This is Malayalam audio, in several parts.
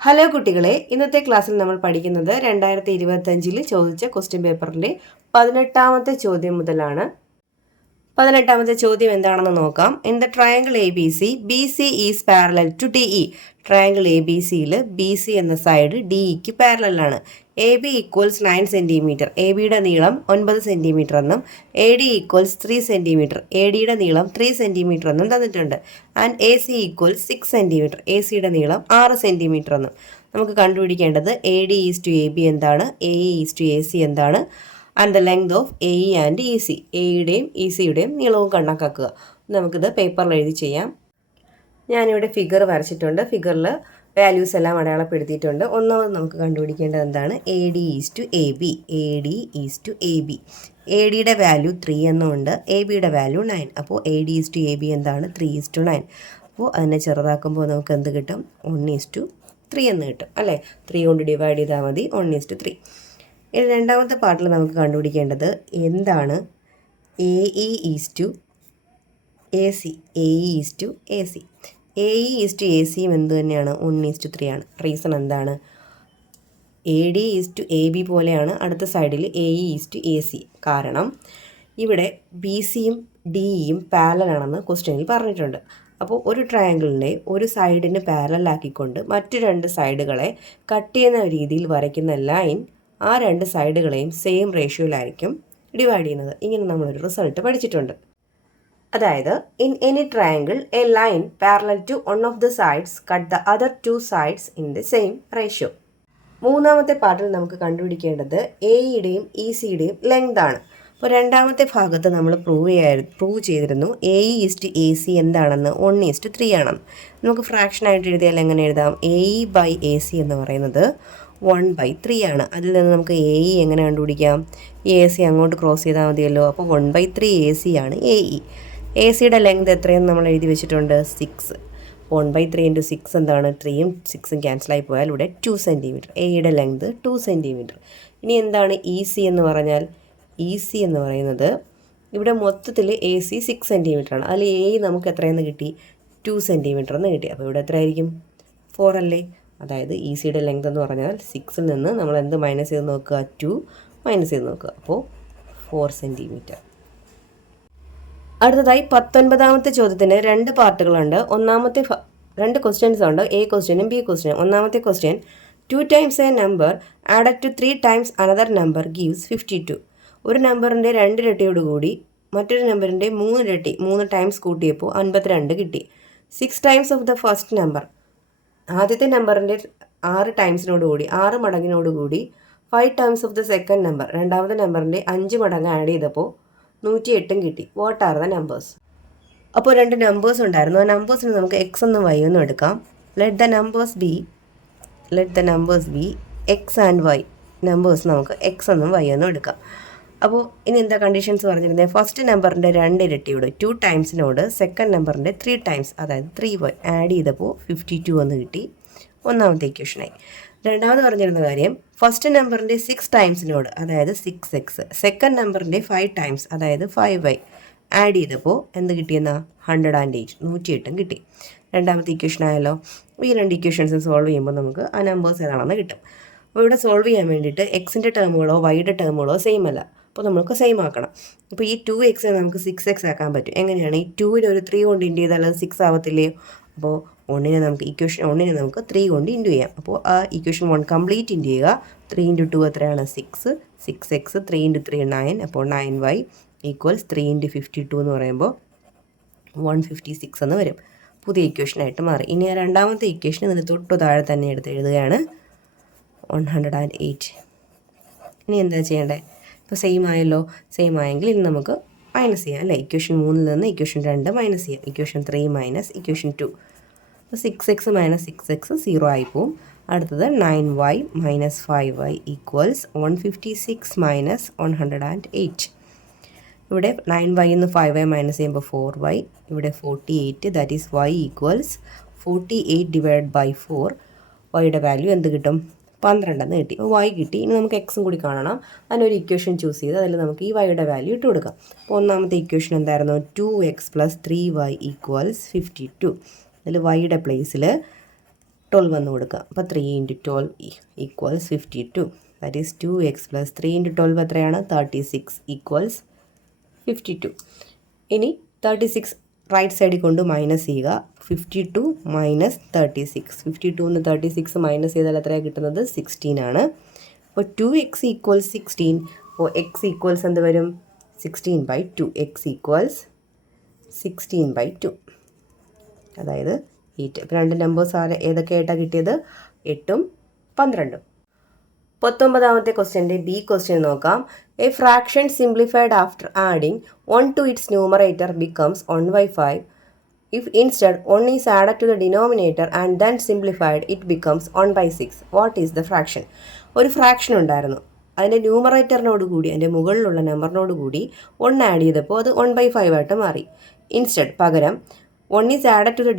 ഹലോ കുട്ടികളെ, ഇന്നത്തെ ക്ലാസ്സിൽ നമ്മൾ പഠിക്കുന്നത് 2025 ചോദിച്ച ക്വസ്റ്റ്യൻ പേപ്പറിൻ്റെ 18ാമത്തെ ചോദ്യം മുതലാണ്. 18ാമത്തെ ചോദ്യം എന്താണെന്ന് നോക്കാം. In the triangle A B C, B C is parallel to D E. Triangle A B സിയിൽ ബി സി എന്ന സൈഡ് ഡി ഇക്ക് പാരലലാണ്. A B equals 9 centimetre, A ബിയുടെ നീളം 9 സെൻറ്റിമീറ്റർ എന്നും A D equals 3 centimetre, A ഡിയുടെ നീളം 3 സെൻറ്റിമീറ്റർ എന്നും തന്നിട്ടുണ്ട്. And A C equals 6 centimetre, A സിയുടെ നീളം 6 സെൻറ്റിമീറ്റർ എന്നും. നമുക്ക് കണ്ടുപിടിക്കേണ്ടത് A D is to A B എന്താണ്, A E is to A C എന്താണ്, and the length of A E and E C. എയുടെയും ഇ സിയുടെയും നീളവും കണക്കാക്കുക. നമുക്കിത് പേപ്പറിൽ എഴുതി ചെയ്യാം. ഞാനിവിടെ ഫിഗർ വരച്ചിട്ടുണ്ട്. ഫിഗറിൽ വാല്യൂസ് എല്ലാം അടയാളപ്പെടുത്തിയിട്ടുണ്ട്. ഒന്നാമത് നമുക്ക് കണ്ടുപിടിക്കേണ്ടത് എന്താണ്, A D is to A B. A D is to A B. A ഡിയുടെ വാല്യൂ 3 എന്നുണ്ട്, എ ബിയുടെ വാല്യൂ 9. അപ്പോൾ A D is to A B എന്താണ്, 3:9. അപ്പോൾ അതിനെ ചെറുതാക്കുമ്പോൾ നമുക്ക് എന്ത് കിട്ടും, 1:3 എന്ന് കിട്ടും അല്ലേ. 3 കൊണ്ട് ഡിവൈഡ് ചെയ്താൽ മതി, 1:3. ഇനി രണ്ടാമത്തെ പാർട്ടിൽ നമുക്ക് കണ്ടുപിടിക്കേണ്ടത് എന്താണ്, A E is to A C. A E is to A C. A E is to A സിയും എന്ത് തന്നെയാണ്, 1:3 ആണ്. റീസൺ എന്താണ്, A D is to A B പോലെയാണ് അടുത്ത സൈഡിൽ A E is to A C. കാരണം ഇവിടെ ബി സിയും ഡി ഇയും പാരലലാണെന്ന് ക്വസ്റ്റ്യനിൽ പറഞ്ഞിട്ടുണ്ട്. അപ്പോൾ ഒരു ട്രയാങ്കിളിൻ്റെ ഒരു സൈഡിന് പാരലാക്കിക്കൊണ്ട് മറ്റു രണ്ട് സൈഡുകളെ കട്ട് ചെയ്യുന്ന രീതിയിൽ വരയ്ക്കുന്ന ലൈൻ ആ രണ്ട് സൈഡുകളെയും സെയിം റേഷ്യോയിലായിരിക്കും ഡിവൈഡ് ചെയ്യുന്നത്. ഇങ്ങനെ നമ്മളൊരു റിസൾട്ട് പഠിച്ചിട്ടുണ്ട്. അതായത് in any triangle a line parallel to one of the sides cut the other 2 sides in the same ratio. മൂന്നാമത്തെ പാർട്ടിൽ നമുക്ക് കണ്ടുപിടിക്കേണ്ടത് എയുടെയും ഇ സിയുടെയും ലെങ്ത് ആണ്. അപ്പോൾ രണ്ടാമത്തെ ഭാഗത്ത് നമ്മൾ പ്രൂവ് ചെയ്തിരുന്നു A E is to A C എന്താണെന്ന്, 1:3 ആണെന്ന്. നമുക്ക് ഫ്രാക്ഷനായിട്ട് എഴുതിയാൽ എങ്ങനെ എഴുതാം, A E by A C എന്ന് പറയുന്നത് 1/3 ആണ്. അതിൽ നിന്ന് നമുക്ക് എ ഇ എങ്ങനെ കണ്ടുപിടിക്കാം, എ സി അങ്ങോട്ട് ക്രോസ് ചെയ്താൽ മതിയല്ലോ. അപ്പോൾ 1/3 എ സി ആണ് എ ഇ. എ സിയുടെ ലെങ്ത് എത്രയെന്ന് നമ്മൾ എഴുതി വെച്ചിട്ടുണ്ട്, 6. 1/3 × 6 എന്താണ്, 3യും 6ഉം ക്യാൻസലായി പോയാൽ ഇവിടെ 2 സെൻറ്റിമീറ്റർ. എയുടെ ലെങ്ത് 2 സെൻറ്റിമീറ്റർ. ഇനി എന്താണ് ഇ സി എന്ന് പറഞ്ഞാൽ, ഇ സി എന്ന് പറയുന്നത് ഇവിടെ മൊത്തത്തിൽ എ സി 6 സെൻറ്റിമീറ്റർ ആണ്. അതിൽ എ നമുക്ക് എത്രയെന്ന് കിട്ടി, 2 സെൻറ്റിമീറ്റർ എന്ന് കിട്ടി. അപ്പോൾ ഇവിടെ എത്രയായിരിക്കും, 4 അല്ലേ. അതായത് ഇ സിയുടെ ലെങ്ത് എന്ന് പറഞ്ഞാൽ 6ൽ നിന്ന് നമ്മൾ എന്ത് മൈനസ് ചെയ്ത് നോക്കുക, 2 മൈനസ് ചെയ്ത് നോക്കുക. അപ്പോൾ 4 സെൻറ്റിമീറ്റർ. അടുത്തതായി 19ാമത്തെ ചോദ്യത്തിന് 2 പാർട്ടുകളുണ്ട്. ഒന്നാമത്തെ 2 ക്വസ്റ്റ്യൻസ് ഉണ്ട്, എ ക്വസ്റ്റ്യനും ബി ക്വസ്റ്റ്യനും. ഒന്നാമത്തെ question, 2 times a number added to 3 times another number gives 52. ഒരു നമ്പറിൻ്റെ 2 ഇരട്ടിയോടുകൂടി മറ്റൊരു നമ്പറിൻ്റെ 3 ഇരട്ടി 3 ടൈംസ് കൂട്ടിയപ്പോൾ 52 കിട്ടി. 6 times of the first number, ആദ്യത്തെ നമ്പറിൻ്റെ 6 ടൈംസിനോടുകൂടി 6 മടങ്ങിനോടുകൂടി 5 times of the second number, രണ്ടാമത്തെ നമ്പറിൻ്റെ 5 മടങ്ങ് ആഡ് ചെയ്തപ്പോൾ 108 കിട്ടി. What are the numbers. അപ്പോൾ 2 നമ്പേഴ്സ് ഉണ്ടായിരുന്നു. ആ നമ്പേഴ്സിന് നമുക്ക് എക്സ് എന്നും വൈ എന്നും എടുക്കാം. Let the numbers be x and y. നമ്പേഴ്സ് നമുക്ക് എക്സ് എന്നും വൈ എന്നും എടുക്കാം. അപ്പോൾ ഇനി എന്താ കണ്ടീഷൻസ് പറഞ്ഞിരുന്നത്, ഫസ്റ്റ് നമ്പറിൻ്റെ 2 ഇരട്ടിയോട് 2 ടൈംസിനോട് സെക്കൻഡ് നമ്പറിൻ്റെ 3 ടൈംസ് അതായത് 3y ആഡ് ചെയ്തപ്പോൾ 52 എന്ന് കിട്ടി. ഒന്നാമത്തെ ഇക്വേഷനായി. രണ്ടാമത് പറഞ്ഞിരുന്ന കാര്യം, ഫസ്റ്റ് നമ്പറിൻ്റെ 6 ടൈംസിനോട് അതായത് 6x സെക്കൻഡ് നമ്പറിൻ്റെ 5 ടൈംസ് അതായത് 5y ആഡ് ചെയ്തപ്പോൾ എന്ത് കിട്ടിയെന്നാ, 108 108 കിട്ടി. രണ്ടാമത്തെ ഇക്വേഷൻ ആയല്ലോ. ഈ 2 ഇക്വേഷൻസ് സോൾവ് ചെയ്യുമ്പോൾ നമുക്ക് ആ നമ്പേഴ്സ് ഏതാണെന്ന് കിട്ടും. അപ്പോൾ ഇവിടെ സോൾവ് ചെയ്യാൻ വേണ്ടിയിട്ട് എക്സിൻ്റെ ടേമുകളോ വൈയുടെ ടേമുകളോ സെയിം അല്ല. അപ്പോൾ നമുക്ക് സെയിം ആക്കണം. അപ്പോൾ ഈ 2x നമുക്ക് 6x ആക്കാൻ പറ്റും. എങ്ങനെയാണ്, ഈ 2ന് ഒരു 3 കൊണ്ട് ഇൻറ്റു ചെയ്താൽ അത് 6 ആവത്തില്ലയോ. അപ്പോൾ ഇക്വേഷൻ 1നെ നമുക്ക് 3 കൊണ്ട് ഇൻറ്റു ചെയ്യാം. അപ്പോൾ ആ ഇക്വേഷൻ 1 കംപ്ലീറ്റ് ഇൻറ്റു ചെയ്യുക. 3 × 2 എത്രയാണ്, 6. 6x 3 × 3 9. അപ്പോൾ 9y ഈക്വൽസ് 3 × 52 എന്ന് പറയുമ്പോൾ 156 എന്ന് വരും. പുതിയ ഇക്വേഷനായിട്ട് മാറി. ഇനി രണ്ടാമത്തെ ഇക്വേഷൻ ഇതിന് തൊട്ടു താഴെ തന്നെ എടുത്ത് എഴുതുകയാണ്, 108. ഇനി എന്താ ചെയ്യേണ്ടത്, ഇപ്പോൾ സെയിം ആയല്ലോ. സെയിം ആയെങ്കിൽ ഇനി നമുക്ക് മൈനസ് ചെയ്യാം അല്ലേ. ഇക്വേഷൻ 3ൽ നിന്ന് ഇക്വേഷൻ 2 മൈനസ് ചെയ്യാം. Equation 3 minus equation 2. അപ്പോൾ 6x മൈനസ് 6x 0 ആയിപ്പോവും. അടുത്തത് 9y minus 5y equals 156 minus 108. ഇവിടെ 9y നിന്ന് 5y മൈനസ് ചെയ്യുമ്പോൾ 4y. ഇവിടെ 48, that is y equals 48 divide by 4. വൈയുടെ വാല്യൂ എന്ത് കിട്ടും, 12 എന്ന് കിട്ടി. അപ്പോൾ y കിട്ടി. ഇനി നമുക്ക് എക്സും കൂടി കാണണം. അതിനൊരു ഇക്വേഷൻ ചൂസ് ചെയ്ത് അതിൽ നമുക്ക് ഈ വൈയുടെ വാല്യൂ ഇട്ട് കൊടുക്കാം. അപ്പോൾ ഒന്നാമത്തെ ഇക്വേഷൻ എന്തായിരുന്നു, 2x + 3y ഈക്വൽസ് 52. അതിൽ വൈയുടെ പ്ലേസിൽ 12 എന്ന് കൊടുക്കുക. അപ്പോൾ 3 × 12 ഈക്വൽസ് 52. ദാറ്റ് ഈസ് 2x + 3 × 12 എത്രയാണ്? 36 ഈക്വൽസ് 52. ഇനി 36 റൈറ്റ് സൈഡിൽ കൊണ്ട് മൈനസ് ചെയ്യുക. 52 - 36. 52 ന്ന് 36 മൈനസ് ചെയ്താൽ എത്രയാണ് കിട്ടുന്നത്? 16 ആണ്. അപ്പോൾ 2x = 16. അപ്പോൾ x ഈക്വൽസ് എന്ത് വരും? 16/2. x equals 16/2. അതായത് 8. ഇപ്പോൾ രണ്ട് നമ്പേഴ്സ് ഏതൊക്കെയായിട്ടാണ് കിട്ടിയത്? 8ഉം 12ഉം. 19ാമത്തെ ക്വസ്റ്റ്യൻ്റെ ബി ക്വസ്റ്റ്യൻ നോക്കാം. A fraction simplified after adding 1 to its numerator becomes 1/5. If instead 1 is added to the denominator and then simplified, it becomes 1/6. What is the fraction? ഒരു ഫ്രാക്ഷൻ ഉണ്ടായിരുന്നു. അതിൻ്റെ ന്യൂമറേറ്ററിനോട് കൂടി അതിൻ്റെ മുകളിലുള്ള നമ്പറിനോട് കൂടി 1 ആഡ് ചെയ്തപ്പോൾ അത് 1/5 ആയിട്ട് മാറി. ഇൻസ്റ്റഡ് പകരം 1 ഈസ് ആഡഡ് ടു ദ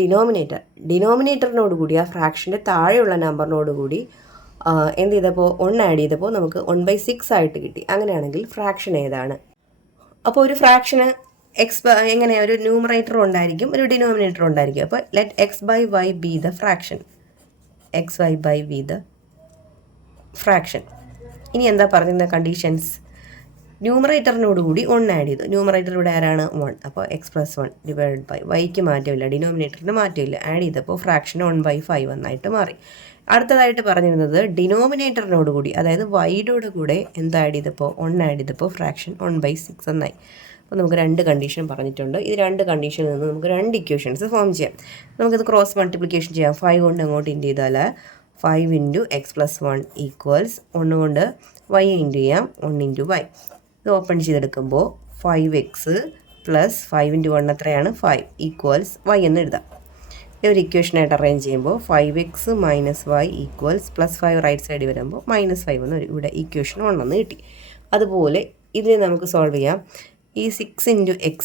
ഡിനോമിനേറ്ററിനോട് കൂടി ആ ഫ്രാക്ഷൻ്റെ താഴെയുള്ള നമ്പറിനോട് കൂടി എന്ത് ചെയ്തപ്പോൾ 1 ആഡ് ചെയ്തപ്പോൾ നമുക്ക് 1/6 ആയിട്ട് കിട്ടി. അങ്ങനെയാണെങ്കിൽ ഫ്രാക്ഷൻ ഏതാണ്? അപ്പോൾ ഒരു ഫ്രാക്ഷന് എങ്ങനെയാണ്? ഒരു ന്യൂമറേറ്ററും ഉണ്ടായിരിക്കും, ഒരു ഡിനോമിനേറ്ററും ഉണ്ടായിരിക്കും. അപ്പോൾ let x/y B the fraction. xy/y B the fraction. ഇനി എന്താ പറഞ്ഞിരുന്ന കണ്ടീഷൻസ്? ന്യൂമറേറ്ററിനോട് കൂടി 1 ആഡ് ചെയ്തു. ന്യൂമറേറ്റർ ഇവിടെ ആരാണ്? 1. അപ്പോൾ x + 1 / വൈക്ക് മാറ്റമില്ല, ഡിനോമിനേറ്ററിന് മാറ്റമില്ല. ആഡ് ചെയ്തപ്പോൾ ഫ്രാക്ഷൻ 1/5 എന്നായിട്ട് മാറി. അടുത്തതായിട്ട് പറഞ്ഞിരുന്നത് ഡിനോമിനേറ്ററിനോട് കൂടി, അതായത് വൈയുടെ കൂടെ എന്താ ആഡ് ചെയ്തപ്പോൾ? 1 ആഡ് ചെയ്തപ്പോൾ ഫ്രാക്ഷൻ 1/6 എന്നായി. അപ്പോൾ നമുക്ക് രണ്ട് കണ്ടീഷൻ പറഞ്ഞിട്ടുണ്ട്. ഇത് രണ്ട് കണ്ടീഷനിൽ നിന്ന് നമുക്ക് രണ്ട് ഇക്വേഷൻസ് ഫോം ചെയ്യാം. നമുക്കിത് ക്രോസ് മൾട്ടിപ്ലിക്കേഷൻ ചെയ്യാം. 5 കൊണ്ട് അങ്ങോട്ട് ഇൻറ്റു ചെയ്താൽ 5 × x + 1 ഈക്വൽസ് 1 കൊണ്ട് y ഇൻറ്റു ചെയ്യാം, 1 × y. ഇത് ഓപ്പൺ ചെയ്തെടുക്കുമ്പോൾ 5x + 5 × 1 എത്രയാണ്? 5 ഈക്വൽസ് y എന്ന് എഴുതാം. ഒരു ഇക്വേഷനായിട്ട് അറേഞ്ച് ചെയ്യുമ്പോൾ 5x - y ഈക്വൽസ് +5 റൈറ്റ് സൈഡിൽ വരുമ്പോൾ -5 എന്ന് വരും. ഇവിടെ ഇക്വേഷൻ 1 എന്ന് കിട്ടി. അതുപോലെ ഇതിനെ നമുക്ക് സോൾവ് ചെയ്യാം. ഈ 6 × x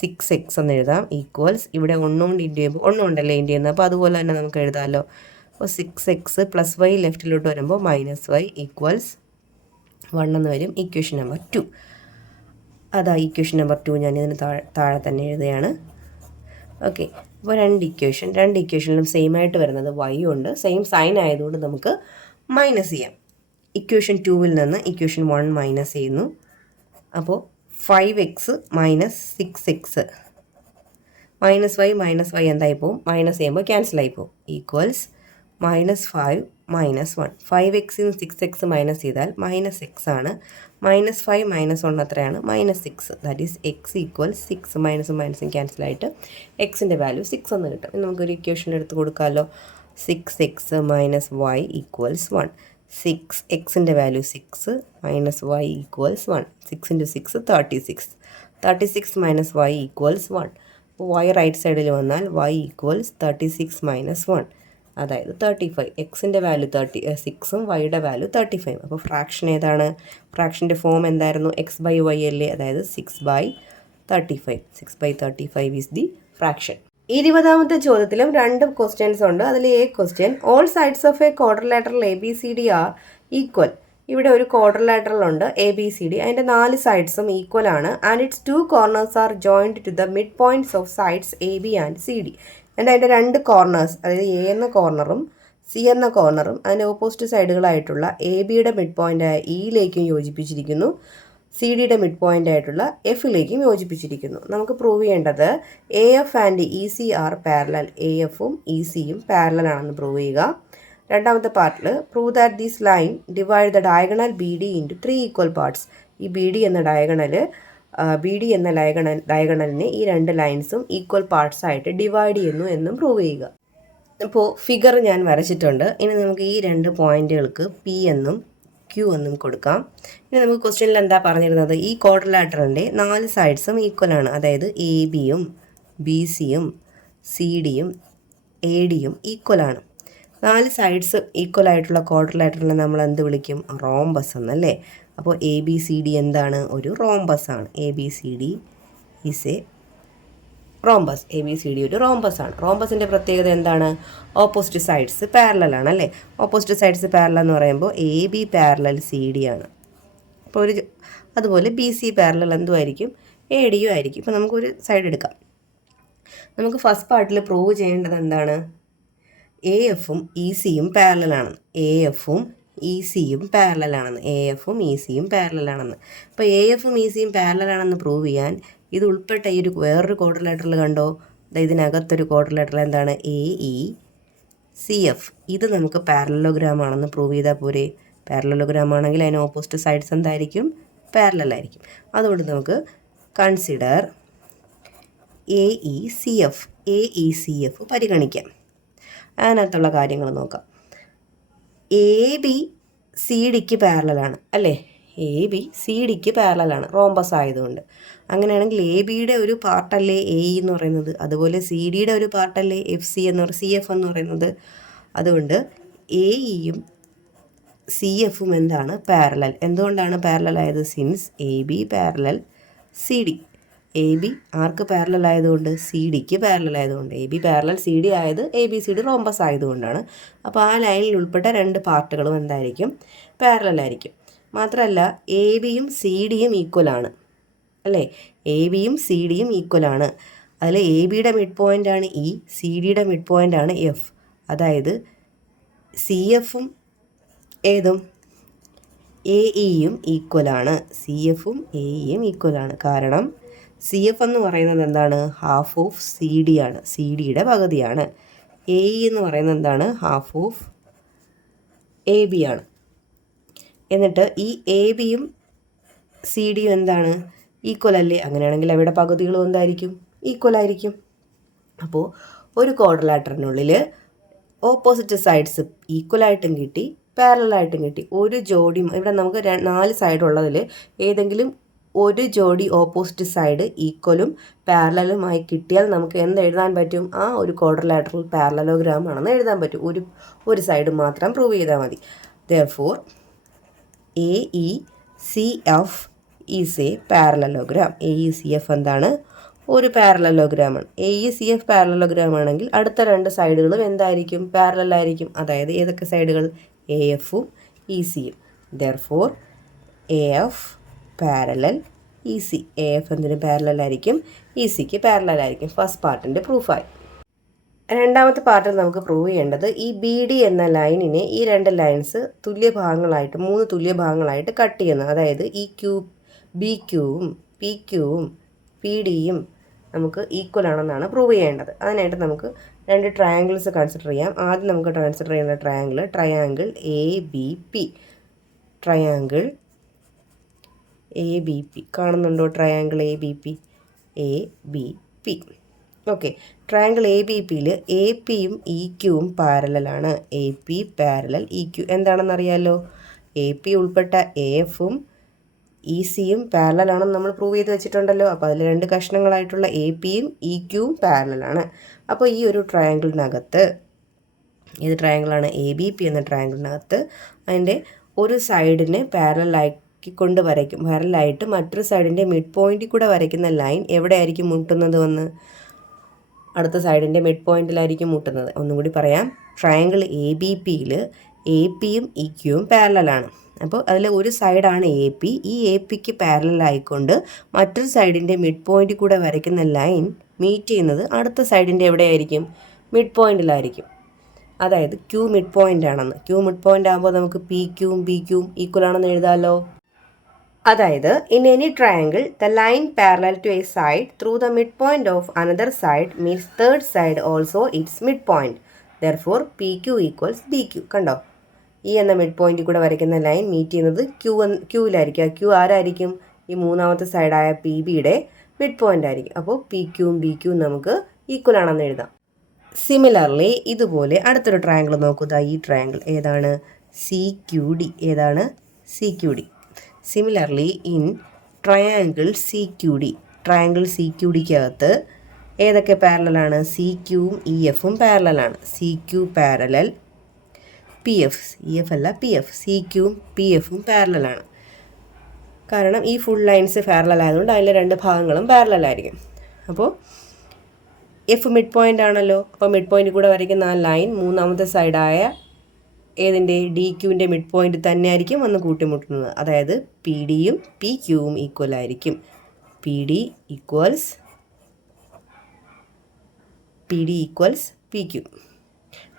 6x എന്ന് എഴുതാം ഈക്വൽസ് ഇവിടെ 1 കൊണ്ട് ഇൻറ്റു ചെയ്യുമ്പോൾ 1 കൊണ്ടല്ലേ ഇൻറ്റു ചെയ്യുന്നത്, അപ്പോൾ അതുപോലെ തന്നെ നമുക്ക് എഴുതാമല്ലോ. അപ്പോൾ 6x + y ലെഫ്റ്റിലോട്ട് വരുമ്പോൾ -y ഈക്വൽസ് 1 എന്ന് വരും. Equation number 2. അതാ ഇക്വേഷൻ നമ്പർ 2 ഞാൻ ഇതിന് താഴെ തന്നെ എഴുതുകയാണ്. ഓക്കെ, അപ്പോൾ രണ്ട് ഇക്വേഷനിലും സെയിം ആയിട്ട് വരുന്നത് y ഉണ്ട്. സെയിം സൈൻ ആയതുകൊണ്ട് നമുക്ക് മൈനസ് ചെയ്യാം. ഇക്വേഷൻ 2-ൽ നിന്ന് ഇക്വേഷൻ 1 മൈനസ് ചെയ്യുന്നു. അപ്പോൾ 5x - 6x -y എന്തായി പോവും? മൈനസ് ചെയ്യുമ്പോൾ ക്യാൻസൽ ആയി പോവും. ഈക്വൽസ് -5 - 1. 5x ൽ നിന്ന് 6x മൈനസ് ചെയ്താൽ -x ആണ്. -5 - 1 എത്രയാണ്? -6. That is x equals 6. മൈനസും ക്യാൻസൽ ആയിട്ട് എക്സിൻ്റെ വാല്യൂ 6 എന്ന് കിട്ടും. നമുക്കൊരു ഇക്വേഷൻ എടുത്ത് കൊടുക്കാമല്ലോ. 6x - y equals 1. 6xൻ്റെ value 6 - y equals 1. 6 × 6 36. 36 - y equals 1. അപ്പോൾ y റൈറ്റ് സൈഡിൽ വന്നാൽ y ഈക്വൽസ് 36 - 1, അതായത് 35. എക്സിൻ്റെ വാല്യൂ 36ഉം വൈയുടെ വാല്യൂ 35. അപ്പോൾ ഫ്രാക്ഷൻ ഏതാണ്? ഫ്രാക്ഷൻ്റെ ഫോം എന്തായിരുന്നു? x/y അല്ലേ, അതായത് 6/35. 6/35 ഈസ് ദി ഫ്രാക്ഷൻ. 20ാമത്തെ ചോദ്യത്തിലും രണ്ട് ക്വസ്റ്റ്യൻസ് ഉണ്ട്. അതിൽ A question, all sides of a quadrilateral ABCD are equal. ഇവിടെ ഒരു ക്വാഡ്രിലാറ്ററൽ ഉണ്ട് ABCD. അതിൻ്റെ 4 സൈഡ്സും ഈക്വൽ ആണ്. And its 2 corners are joined to the mid points of sides AB and CD. അതിൻ്റെ 2 കോർണേഴ്സ്, അതായത് A എന്ന കോർണറും C എന്ന കോർണറും അതിൻ്റെ ഓപ്പോസിറ്റ് സൈഡുകളായിട്ടുള്ള ABയുടെ മിഡ് പോയിൻ്റായ ഇയിലേക്കും യോജിപ്പിച്ചിരിക്കുന്നു. CD മിഡ് പോയിൻ്റ് ആയിട്ടുള്ള Fയിലേക്കും യോജിപ്പിച്ചിരിക്കുന്നു. നമുക്ക് പ്രൂവ് ചെയ്യേണ്ടത് AF and EC are parallel. AFും ECയും പാരലൽ ആണെന്ന് പ്രൂവ് ചെയ്യുക. രണ്ടാമത്തെ പാർട്ടിൽ prove that this line divide the diagonal BD into 3 equal parts. ഈ BD എന്ന ഡയഗണലിനെ ഈ 2 ലൈൻസും ഈക്വൽ പാർട്സ് ആയിട്ട് ഡിവൈഡ് ചെയ്യുന്നു എന്നും പ്രൂവ് ചെയ്യുക. ഇപ്പോൾ ഫിഗർ ഞാൻ വരച്ചിട്ടുണ്ട്. ഇനി നമുക്ക് ഈ 2 പോയിന്റുകൾക്ക് P എന്നും Q എന്നും കൊടുക്കാം. ഇനി നമുക്ക് ക്വസ്റ്റ്യനിൽ എന്താ പറഞ്ഞിരുന്നത്? ഈ ക്വാഡ്രിലാറ്ററലിൻ്റെ 4 സൈഡ്സും ഈക്വൽ ആണ്. അതായത് ABയും BCയും CDയും ADയും ഈക്വൽ ആണ്. 4 സൈഡ്സ് ഈക്വൽ ആയിട്ടുള്ള ക്വാഡ്രിലാറ്ററലിനെ നമ്മൾ എന്ത് വിളിക്കും? റോംബസ് എന്നല്ലേ. അപ്പോൾ ABCD എന്താണ്? ഒരു റോംബസ് ആണ്. ABCD is A rhombus. ABCD ഒരു റോംബസ് ആണ്. റോംബസിൻ്റെ പ്രത്യേകത എന്താണ്? ഓപ്പോസിറ്റ് സൈഡ്സ് പാരലൽ ആണ് അല്ലേ. ഓപ്പോസിറ്റ് സൈഡ്സ് പാരലൽ എന്ന് പറയുമ്പോൾ AB പാരലൽ CD ആണ്. അപ്പോൾ അതുപോലെ BC പാരലൽ എന്തുമായിരിക്കും? ADയും ആയിരിക്കും. ഇപ്പോൾ നമുക്കൊരു സൈഡ് എടുക്കാം. നമുക്ക് ഫസ്റ്റ് പാർട്ടിൽ പ്രൂവ് ചെയ്യേണ്ടത് എന്താണ്? എ എഫും ഇ സിയും പാരലലാണെന്ന്. എ എഫും ഇ സിയും പാരലലാണെന്ന്. എ എഫും ഇ സിയും പാരലലാണെന്ന്. അപ്പോൾ എ എഫും ഇ സിയും പാരലലാണെന്ന് പ്രൂവ് ചെയ്യാൻ ഇത് ഉൾപ്പെട്ട ഈ ഒരു വേറൊരു ക്വാഡ്രിലേറ്ററൽ കണ്ടോ, ഇതിനകത്തൊരു ക്വാഡ്രിലേറ്ററൽ എന്താണ്, എ ഇ സി എഫ്. ഇത് നമുക്ക് പാരലലോഗ്രാം ആണെന്ന് പ്രൂവ് ചെയ്താൽ പോരെ. പാരലലോഗ്രാം ആണെങ്കിൽ അതിന് ഓപ്പോസിറ്റ് സൈഡ്സ് എന്തായിരിക്കും, പാരലലായിരിക്കും. അതുകൊണ്ട് നമുക്ക് consider A E C F. A E C F പരിഗണിക്കാം. അതിനകത്തുള്ള കാര്യങ്ങൾ നോക്കാം. എ ബി സി ഡിക്ക് പാരലലാണ് അല്ലേ. എ ബി സി ഡിക്ക് പാരലലാണ് റോംബസ് ആയതുകൊണ്ട്. അങ്ങനെയാണെങ്കിൽ എ ബിയുടെ ഒരു പാർട്ടല്ലേ എ ഇ എന്ന് പറയുന്നത്, അതുപോലെ സി ഡിയുടെ ഒരു പാർട്ടല്ലേ എഫ് സി എന്ന് പറയുന്നത്, സി എഫ് എന്ന് പറയുന്നത്. അതുകൊണ്ട് എ ഇയും സി എഫും എന്താണ്, പാരലൽ. എന്തുകൊണ്ടാണ് പാരലൽ ആയത്, since A B parallel C D. A B ആർക്ക് പാരലൽ ആയതുകൊണ്ട്, സി ഡിക്ക് പാരലൽ ആയതുകൊണ്ട്. A B parallel C D ആയത് A B C D rhombus ആയതുകൊണ്ടാണ്. അപ്പോൾ ആ ലൈനിൽ ഉൾപ്പെട്ട രണ്ട് പാർട്ടുകളും എന്തായിരിക്കും, പാരലലായിരിക്കും. മാത്രമല്ല എ ബിയും സി ഡിയും ഈക്വലാണ് അല്ലേ. എ ബിയും സി ഡിയും ഈക്വലാണ്. അതിൽ എ ബിയുടെ മിഡ് പോയിൻ്റാണ് ഇ, സി ഡിയുടെ മിഡ് പോയിൻ്റാണ് എഫ്. അതായത് സി എഫും ഏതും എ ഇയും ഈക്വലാണ്. സി എഫും എ ഇയും ഈക്വലാണ്. കാരണം സി എഫ് എന്ന് പറയുന്നത് എന്താണ്, ഹാഫ് ഓഫ് സി ഡി ആണ്, സി ഡിയുടെ പകുതിയാണ്. എ ഇ എന്ന് പറയുന്നത് എന്താണ്, ഹാഫ് ഓഫ് എ ബി ആണ്. എന്നിട്ട് ഈ എ ബിയും സി ഡിയും എന്താണ്, ഈക്വൽ അല്ലേ. അങ്ങനെയാണെങ്കിൽ അവയുടെ പകുതികളും എന്തായിരിക്കും, ഈക്വൽ ആയിരിക്കും. അപ്പോൾ ഒരു ക്വാഡ്രിലേറ്ററിനുള്ളിൽ ഓപ്പോസിറ്റ് സൈഡ്സ് ഈക്വലായിട്ടും കിട്ടി, പാരലായിട്ടും കിട്ടി. ഒരു ജോഡി ഇവിടെ നമുക്ക് 4 സൈഡ് ഉള്ളതിൽ ഏതെങ്കിലും ഒരു ജോഡി ഓപ്പോസിറ്റ് സൈഡ് ഈക്വലും പാരലലുമായി കിട്ടിയാൽ നമുക്ക് എന്ത് എഴുതാൻ പറ്റും, ആ ഒരു ക്വാഡ്രിലേറ്ററൽ പാരലലോഗ്രാം ആണെന്ന് എഴുതാൻ പറ്റും. ഒരു സൈഡ് മാത്രം പ്രൂവ് ചെയ്താൽ മതി. Therefore A E C F is a parallelogram. A E C F എന്താണ്, ഒരു പാരലലോഗ്രാമാണ്. A E C F parallelogram ആണെങ്കിൽ അടുത്ത രണ്ട് സൈഡുകളും എന്തായിരിക്കും, പാരലലായിരിക്കും. അതായത് ഏതൊക്കെ സൈഡുകൾ, എ എഫും ഇ സിയും. Therefore A F parallel E C. A F എന്തിന് പാരലലായിരിക്കും, ഇ സിക്ക് പാരലലായിരിക്കും. ഫസ്റ്റ് പാർട്ടിൻ്റെ പ്രൂഫായി. രണ്ടാമത്തെ പാർട്ടിൽ നമുക്ക് പ്രൂവ് ചെയ്യേണ്ടത് ഈ ബി ഡി എന്ന ലൈനിനെ ഈ രണ്ട് ലൈൻസ് തുല്യ ഭാഗങ്ങളായിട്ട് 3 തുല്യ ഭാഗങ്ങളായിട്ട് കട്ട് ചെയ്യുന്നത്. അതായത് ഈ ബി ക്യൂവും പി ക്യൂവും പി ഡിയും നമുക്ക് ഈക്വൽ ആണെന്നാണ് പ്രൂവ് ചെയ്യേണ്ടത്. അതിനായിട്ട് നമുക്ക് രണ്ട് ട്രയാങ്കിൾസ് കൺസിഡർ ചെയ്യാം. ആദ്യം നമുക്ക് കൺസിഡർ ചെയ്യുന്ന triangle A B P. Triangle A B P കാണുന്നുണ്ടോ, triangle A B P, A B P. Okay, triangle A B പിയിൽ എ പിയും ഇ ക്യൂവും പാരലലാണ്. A P parallel E Q എന്താണെന്നറിയാമല്ലോ. എ പി ഉൾപ്പെട്ട എ എഫും ഇ സിയും പാരലലാണെന്ന് നമ്മൾ പ്രൂവ് ചെയ്ത് വെച്ചിട്ടുണ്ടല്ലോ. അപ്പോൾ അതിൽ രണ്ട് കഷ്ണങ്ങളായിട്ടുള്ള എ പിയും ഇ ക്യൂവും പാരലലാണ്. അപ്പോൾ ഈ ഒരു ട്രയാങ്കിളിനകത്ത്, ഏത് ട്രയാങ്കിളാണ്, എ ബി പി എന്ന ട്രയാങ്കിളിനകത്ത് അതിൻ്റെ ഒരു സൈഡിനെ പാരലാക്കിക്കൊണ്ട് വരയ്ക്കും. പാരലായിട്ട് മറ്റൊരു സൈഡിൻ്റെ മിഡ് പോയിൻറ്റിൽ കൂടെ വരയ്ക്കുന്ന ലൈൻ എവിടെയായിരിക്കും മുട്ടുന്നത് വന്ന്, അടുത്ത സൈഡിൻ്റെ മിഡ് പോയിൻറ്റിലായിരിക്കും മുട്ടുന്നത്. ഒന്നും കൂടി പറയാം. ട്രയാങ്കിൾ എ ബി പിയിൽ എ പിയും ഇ ക്യൂവും പാരലലാണ്. അപ്പോൾ അതിൽ ഒരു സൈഡാണ് എ പി. ഈ എ പിക്ക് പാരലലായിക്കൊണ്ട് മറ്റൊരു സൈഡിൻ്റെ മിഡ് പോയിൻറ്റിൽ കൂടെ വരയ്ക്കുന്ന ലൈൻ മീറ്റ് ചെയ്യുന്നത് അടുത്ത സൈഡിൻ്റെ എവിടെയായിരിക്കും, മിഡ് പോയിൻറ്റിലായിരിക്കും. അതായത് ക്യൂ മിഡ് പോയിൻ്റ് ആണെന്ന്. ക്യൂ മിഡ് പോയിൻ്റ് ആകുമ്പോൾ നമുക്ക് പി ക്യൂവും ബി ക്യൂവും ഈക്വൽ ആണെന്ന് എഴുതാമല്ലോ. അതായത് in any triangle the line parallel to a side through the mid point of another side means third side also its mid point. Therefore P Q equals B Q. കണ്ടോ, ഈ എന്ന മിഡ് പോയിന്റിൽ കൂടെ വരയ്ക്കുന്ന ലൈൻ മീറ്റ് ചെയ്യുന്നത് ക്യൂവിലായിരിക്കും. ക്യൂ ആരായിരിക്കും, ഈ മൂന്നാമത്തെ സൈഡായ പി ബിയുടെ മിഡ് പോയിന്റ് ആയിരിക്കും. അപ്പോൾ പി ക്യൂവും ബി ക്യൂവും നമുക്ക് ഈക്വൽ ആണെന്ന് എഴുതാം. സിമിലർലി ഇതുപോലെ അടുത്തൊരു ട്രയാങ്കിൾ നോക്കുക. ഈ ട്രയാങ്കിൾ ഏതാണ്, സി ക്യൂ ഡി. ഏതാണ്, C Q D. Similarly in triangle C Q D. Triangle C Q ഡിക്കകത്ത് ഏതൊക്കെ പാരലലാണ്, സി ക്യൂവും ഇ എഫും പാരലലാണ്. C Q parallel P F, E F അല്ല പി എഫ്. സി ക്യൂവും പി എഫും പാരലലാണ്. കാരണം ഈ ഫുൾ ലൈൻസ് പാരലൽ ആയതുകൊണ്ട് അതിലെ രണ്ട് ഭാഗങ്ങളും പാരലലായിരിക്കും. അപ്പോൾ എഫ് മിഡ് പോയിൻ്റ് ആണല്ലോ. അപ്പോൾ മിഡ് പോയിൻ്റ് കൂടെ വരയ്ക്കുന്ന ആ ലൈൻ മൂന്നാമത്തെ സൈഡായ ഏതിൻ്റെ, ഡി ക്യൂവിൻ്റെ മിഡ് പോയിൻ്റ് തന്നെ ആയിരിക്കും വന്ന് കൂട്ടിമുട്ടുന്നത്. അതായത് പി ഡിയും പി ക്യൂവും ഈക്വൽ ആയിരിക്കും. P D equals P Q.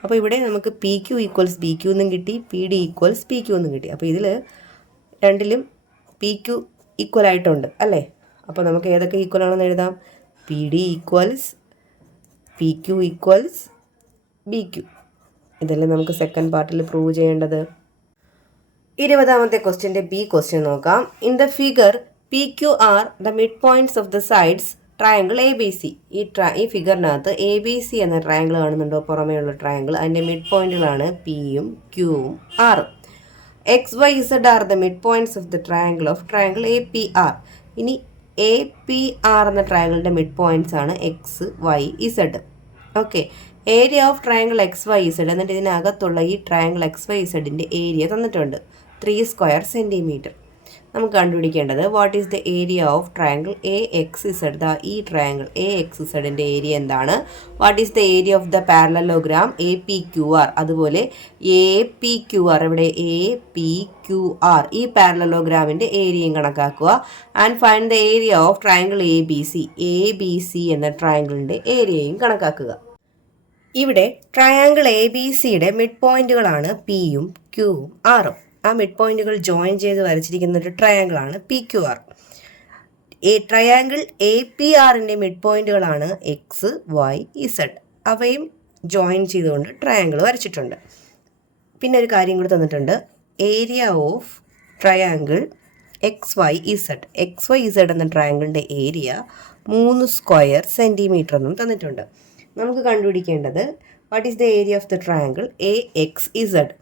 അപ്പോൾ ഇവിടെ നമുക്ക് P Q equals B Q എന്നും കിട്ടി, P D equals P Q എന്നും കിട്ടി. അപ്പോൾ ഇതിൽ രണ്ടിലും പി ക്യു ഈക്വൽ ആയിട്ടുണ്ട് അല്ലേ? അപ്പോൾ നമുക്ക് ഏതൊക്കെ ഈക്വൽ ആണെന്ന് എഴുതാം. P D equals P Q equals B Q. ഇതെല്ലാം നമുക്ക് സെക്കൻഡ് പാർട്ടിൽ പ്രൂവ് ചെയ്യേണ്ടത്. 20ാമത്തെ ക്വസ്റ്റ്യൻ്റെ ബി ക്വസ്റ്റ്യൻ നോക്കാം. In the figure P Q R the mid points of the sides triangle A B C. ഈ ഫിഗറിനകത്ത് എ ബി സി എന്ന ട്രയാങ്കിൾ കാണുന്നുണ്ടോ? പുറമേയുള്ള ട്രയാങ്കിൾ. അതിൻ്റെ മിഡ് പോയിന്റുകളാണ് പിയും ക്യൂവും ആറും. X Y Z are the mid points of the triangle A P R. ഇനി എ പി ആർ എന്ന ട്രയാങ്കിളിൻ്റെ മിഡ് പോയിന്റ്സ് ആണ് X Y Z. Okay, area of triangle X Y Z. എന്നിട്ട് ഇതിനകത്തുള്ള ഈ ട്രയാങ്കിൾ എക്സ് വൈ ഇസഡിൻ്റെ ഏരിയ തന്നിട്ടുണ്ട് 3 സ്ക്വയർ സെൻറ്റിമീറ്റർ. നമുക്ക് കണ്ടുപിടിക്കേണ്ടത് what is the area of triangle A X Z. ഈ ട്രയാങ്കിൾ എ എക്സ് ഇസഡിൻ്റെ ഏരിയ എന്താണ്? What is the area of the parallelogram A P Q R. അതുപോലെ എ പി ക്യു ആർ, ഇവിടെ എ പി ക്യു ആർ, ഈ പാരലലോഗ്രാമിൻ്റെ ഏരിയയും കണക്കാക്കുക. And find the area of triangle A B C. A B C എന്ന ട്രയാങ്കിളിൻ്റെ ഏരിയയും കണക്കാക്കുക. ഇവിടെ ട്രയാങ്കിൾ എ ബി സിയുടെ മിഡ് പോയിന്റുകളാണ് പിയും ക്യൂവും ആറും. ആ മിഡ് പോയിന്റുകൾ ജോയിൻ ചെയ്ത് വരച്ചിരിക്കുന്ന ഒരു ട്രയാങ്കിളാണ് P Q R. Triangle A P ആറിൻ്റെ മിഡ് പോയിന്റുകളാണ് എക്സ് വൈ ഇസഡ്. അവയും ജോയിൻ ചെയ്തുകൊണ്ട് ട്രയാങ്കിൾ വരച്ചിട്ടുണ്ട്. പിന്നെ ഒരു കാര്യം കൂടി തന്നിട്ടുണ്ട്. Area of triangle X Y Z. X Y Z എന്ന ട്രയാങ്കിളിൻ്റെ ഏരിയ 3 സ്ക്വയർ സെൻറ്റിമീറ്റർ എന്നും തന്നിട്ടുണ്ട്. നമുക്ക് കണ്ടുപിടിക്കേണ്ടത് what is the area of the triangle A X Z.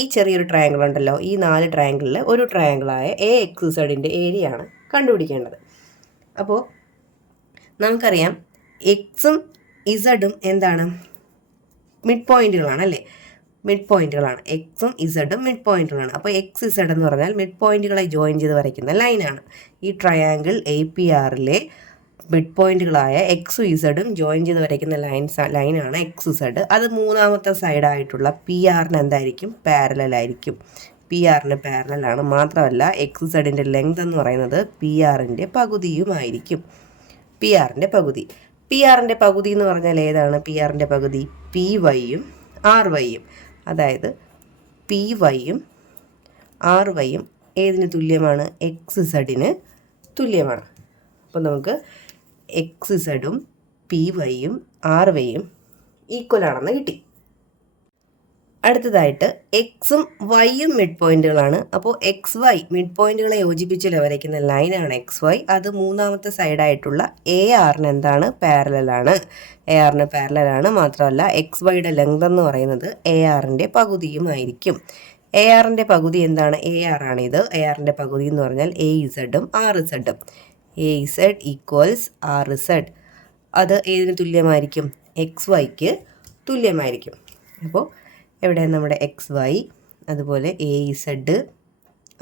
ഈ ചെറിയൊരു ട്രയാങ്കിൾ ഉണ്ടല്ലോ, ഈ 4 ട്രയാങ്കിളിൽ ഒരു ട്രയാങ്കിളായ എ എക്സ് ഇസഡിൻ്റെ ഏരിയ ആണ് കണ്ടുപിടിക്കേണ്ടത്. അപ്പോൾ നമുക്കറിയാം എക്സും ഇസഡും എന്താണ്? മിഡ് പോയിന്റുകളാണ് അല്ലേ? മിഡ് പോയിന്റുകളാണ്. എക്സും ഇസഡും മിഡ് പോയിന്റുകളാണ്. അപ്പോൾ എക്സ് ഇസഡ് എന്ന് പറഞ്ഞാൽ മിഡ് പോയിന്റുകളെ ജോയിൻ ചെയ്ത് വരയ്ക്കുന്ന ലൈനാണ്. ഈ ട്രയാങ്കിൾ എ പി ആറിലെ മിഡ് പോയിന്റുകളായ എക്സും ഇസഡും ജോയിൻ ചെയ്ത് വരയ്ക്കുന്ന ലൈനാണ് എക്സ് ഇസഡ്. അത് മൂന്നാമത്തെ സൈഡായിട്ടുള്ള പി ആറിന് എന്തായിരിക്കും? പാരലലായിരിക്കും. പി ആറിന് പാരലലാണ്. മാത്രമല്ല എക്സ് ഇസഡിൻ്റെ ലെങ്ത് എന്ന് പറയുന്നത് പി ആറിൻ്റെ പകുതിയുമായിരിക്കും. പി ആറിൻ്റെ പകുതി എന്ന് പറഞ്ഞാൽ ഏതാണ് പി ആറിൻ്റെ പകുതി? പി വൈയും ആർ വൈയും. അതായത് പി വൈയും ആർ വൈയും ഏതിന് തുല്യമാണ്? എക്സ് ഇസഡിന് തുല്യമാണ്. അപ്പോൾ നമുക്ക് എക്സ് ഇസഡും പി വൈയും ആർ വൈയും ഈക്വൽ ആണെന്ന് കിട്ടി. അടുത്തതായിട്ട് എക്സും വൈയും മിഡ് പോയിന്റുകളാണ്. അപ്പോൾ എക്സ് വൈ മിഡ് പോയിന്റുകളെ യോജിപ്പിച്ച് വരയ്ക്കുന്ന ലൈനാണ് എക്സ് വൈ. അത് മൂന്നാമത്തെ സൈഡായിട്ടുള്ള എ ആറിന് എന്താണ്? പാരലലാണ്. എ ആറിന് പാരലലാണ്. മാത്രമല്ല എക്സ് വൈയുടെ ലെങ്ത് എന്ന് പറയുന്നത് എ ആറിൻ്റെ പകുതിയുമായിരിക്കും. എ ആറിൻ്റെ പകുതി എന്താണ്? എ ആറാണിത്. എ ആറിൻ്റെ പകുതി എന്ന് പറഞ്ഞാൽ എ ഇസഡും ആർ ഇസഡും. A Z equals R Z. അത് ഏതിന് തുല്യമായിരിക്കും? എക്സ് വൈക്ക് തുല്യമായിരിക്കും. അപ്പോൾ എവിടെ നമ്മുടെ എക്സ് വൈ അതുപോലെ എ ഇസഡ്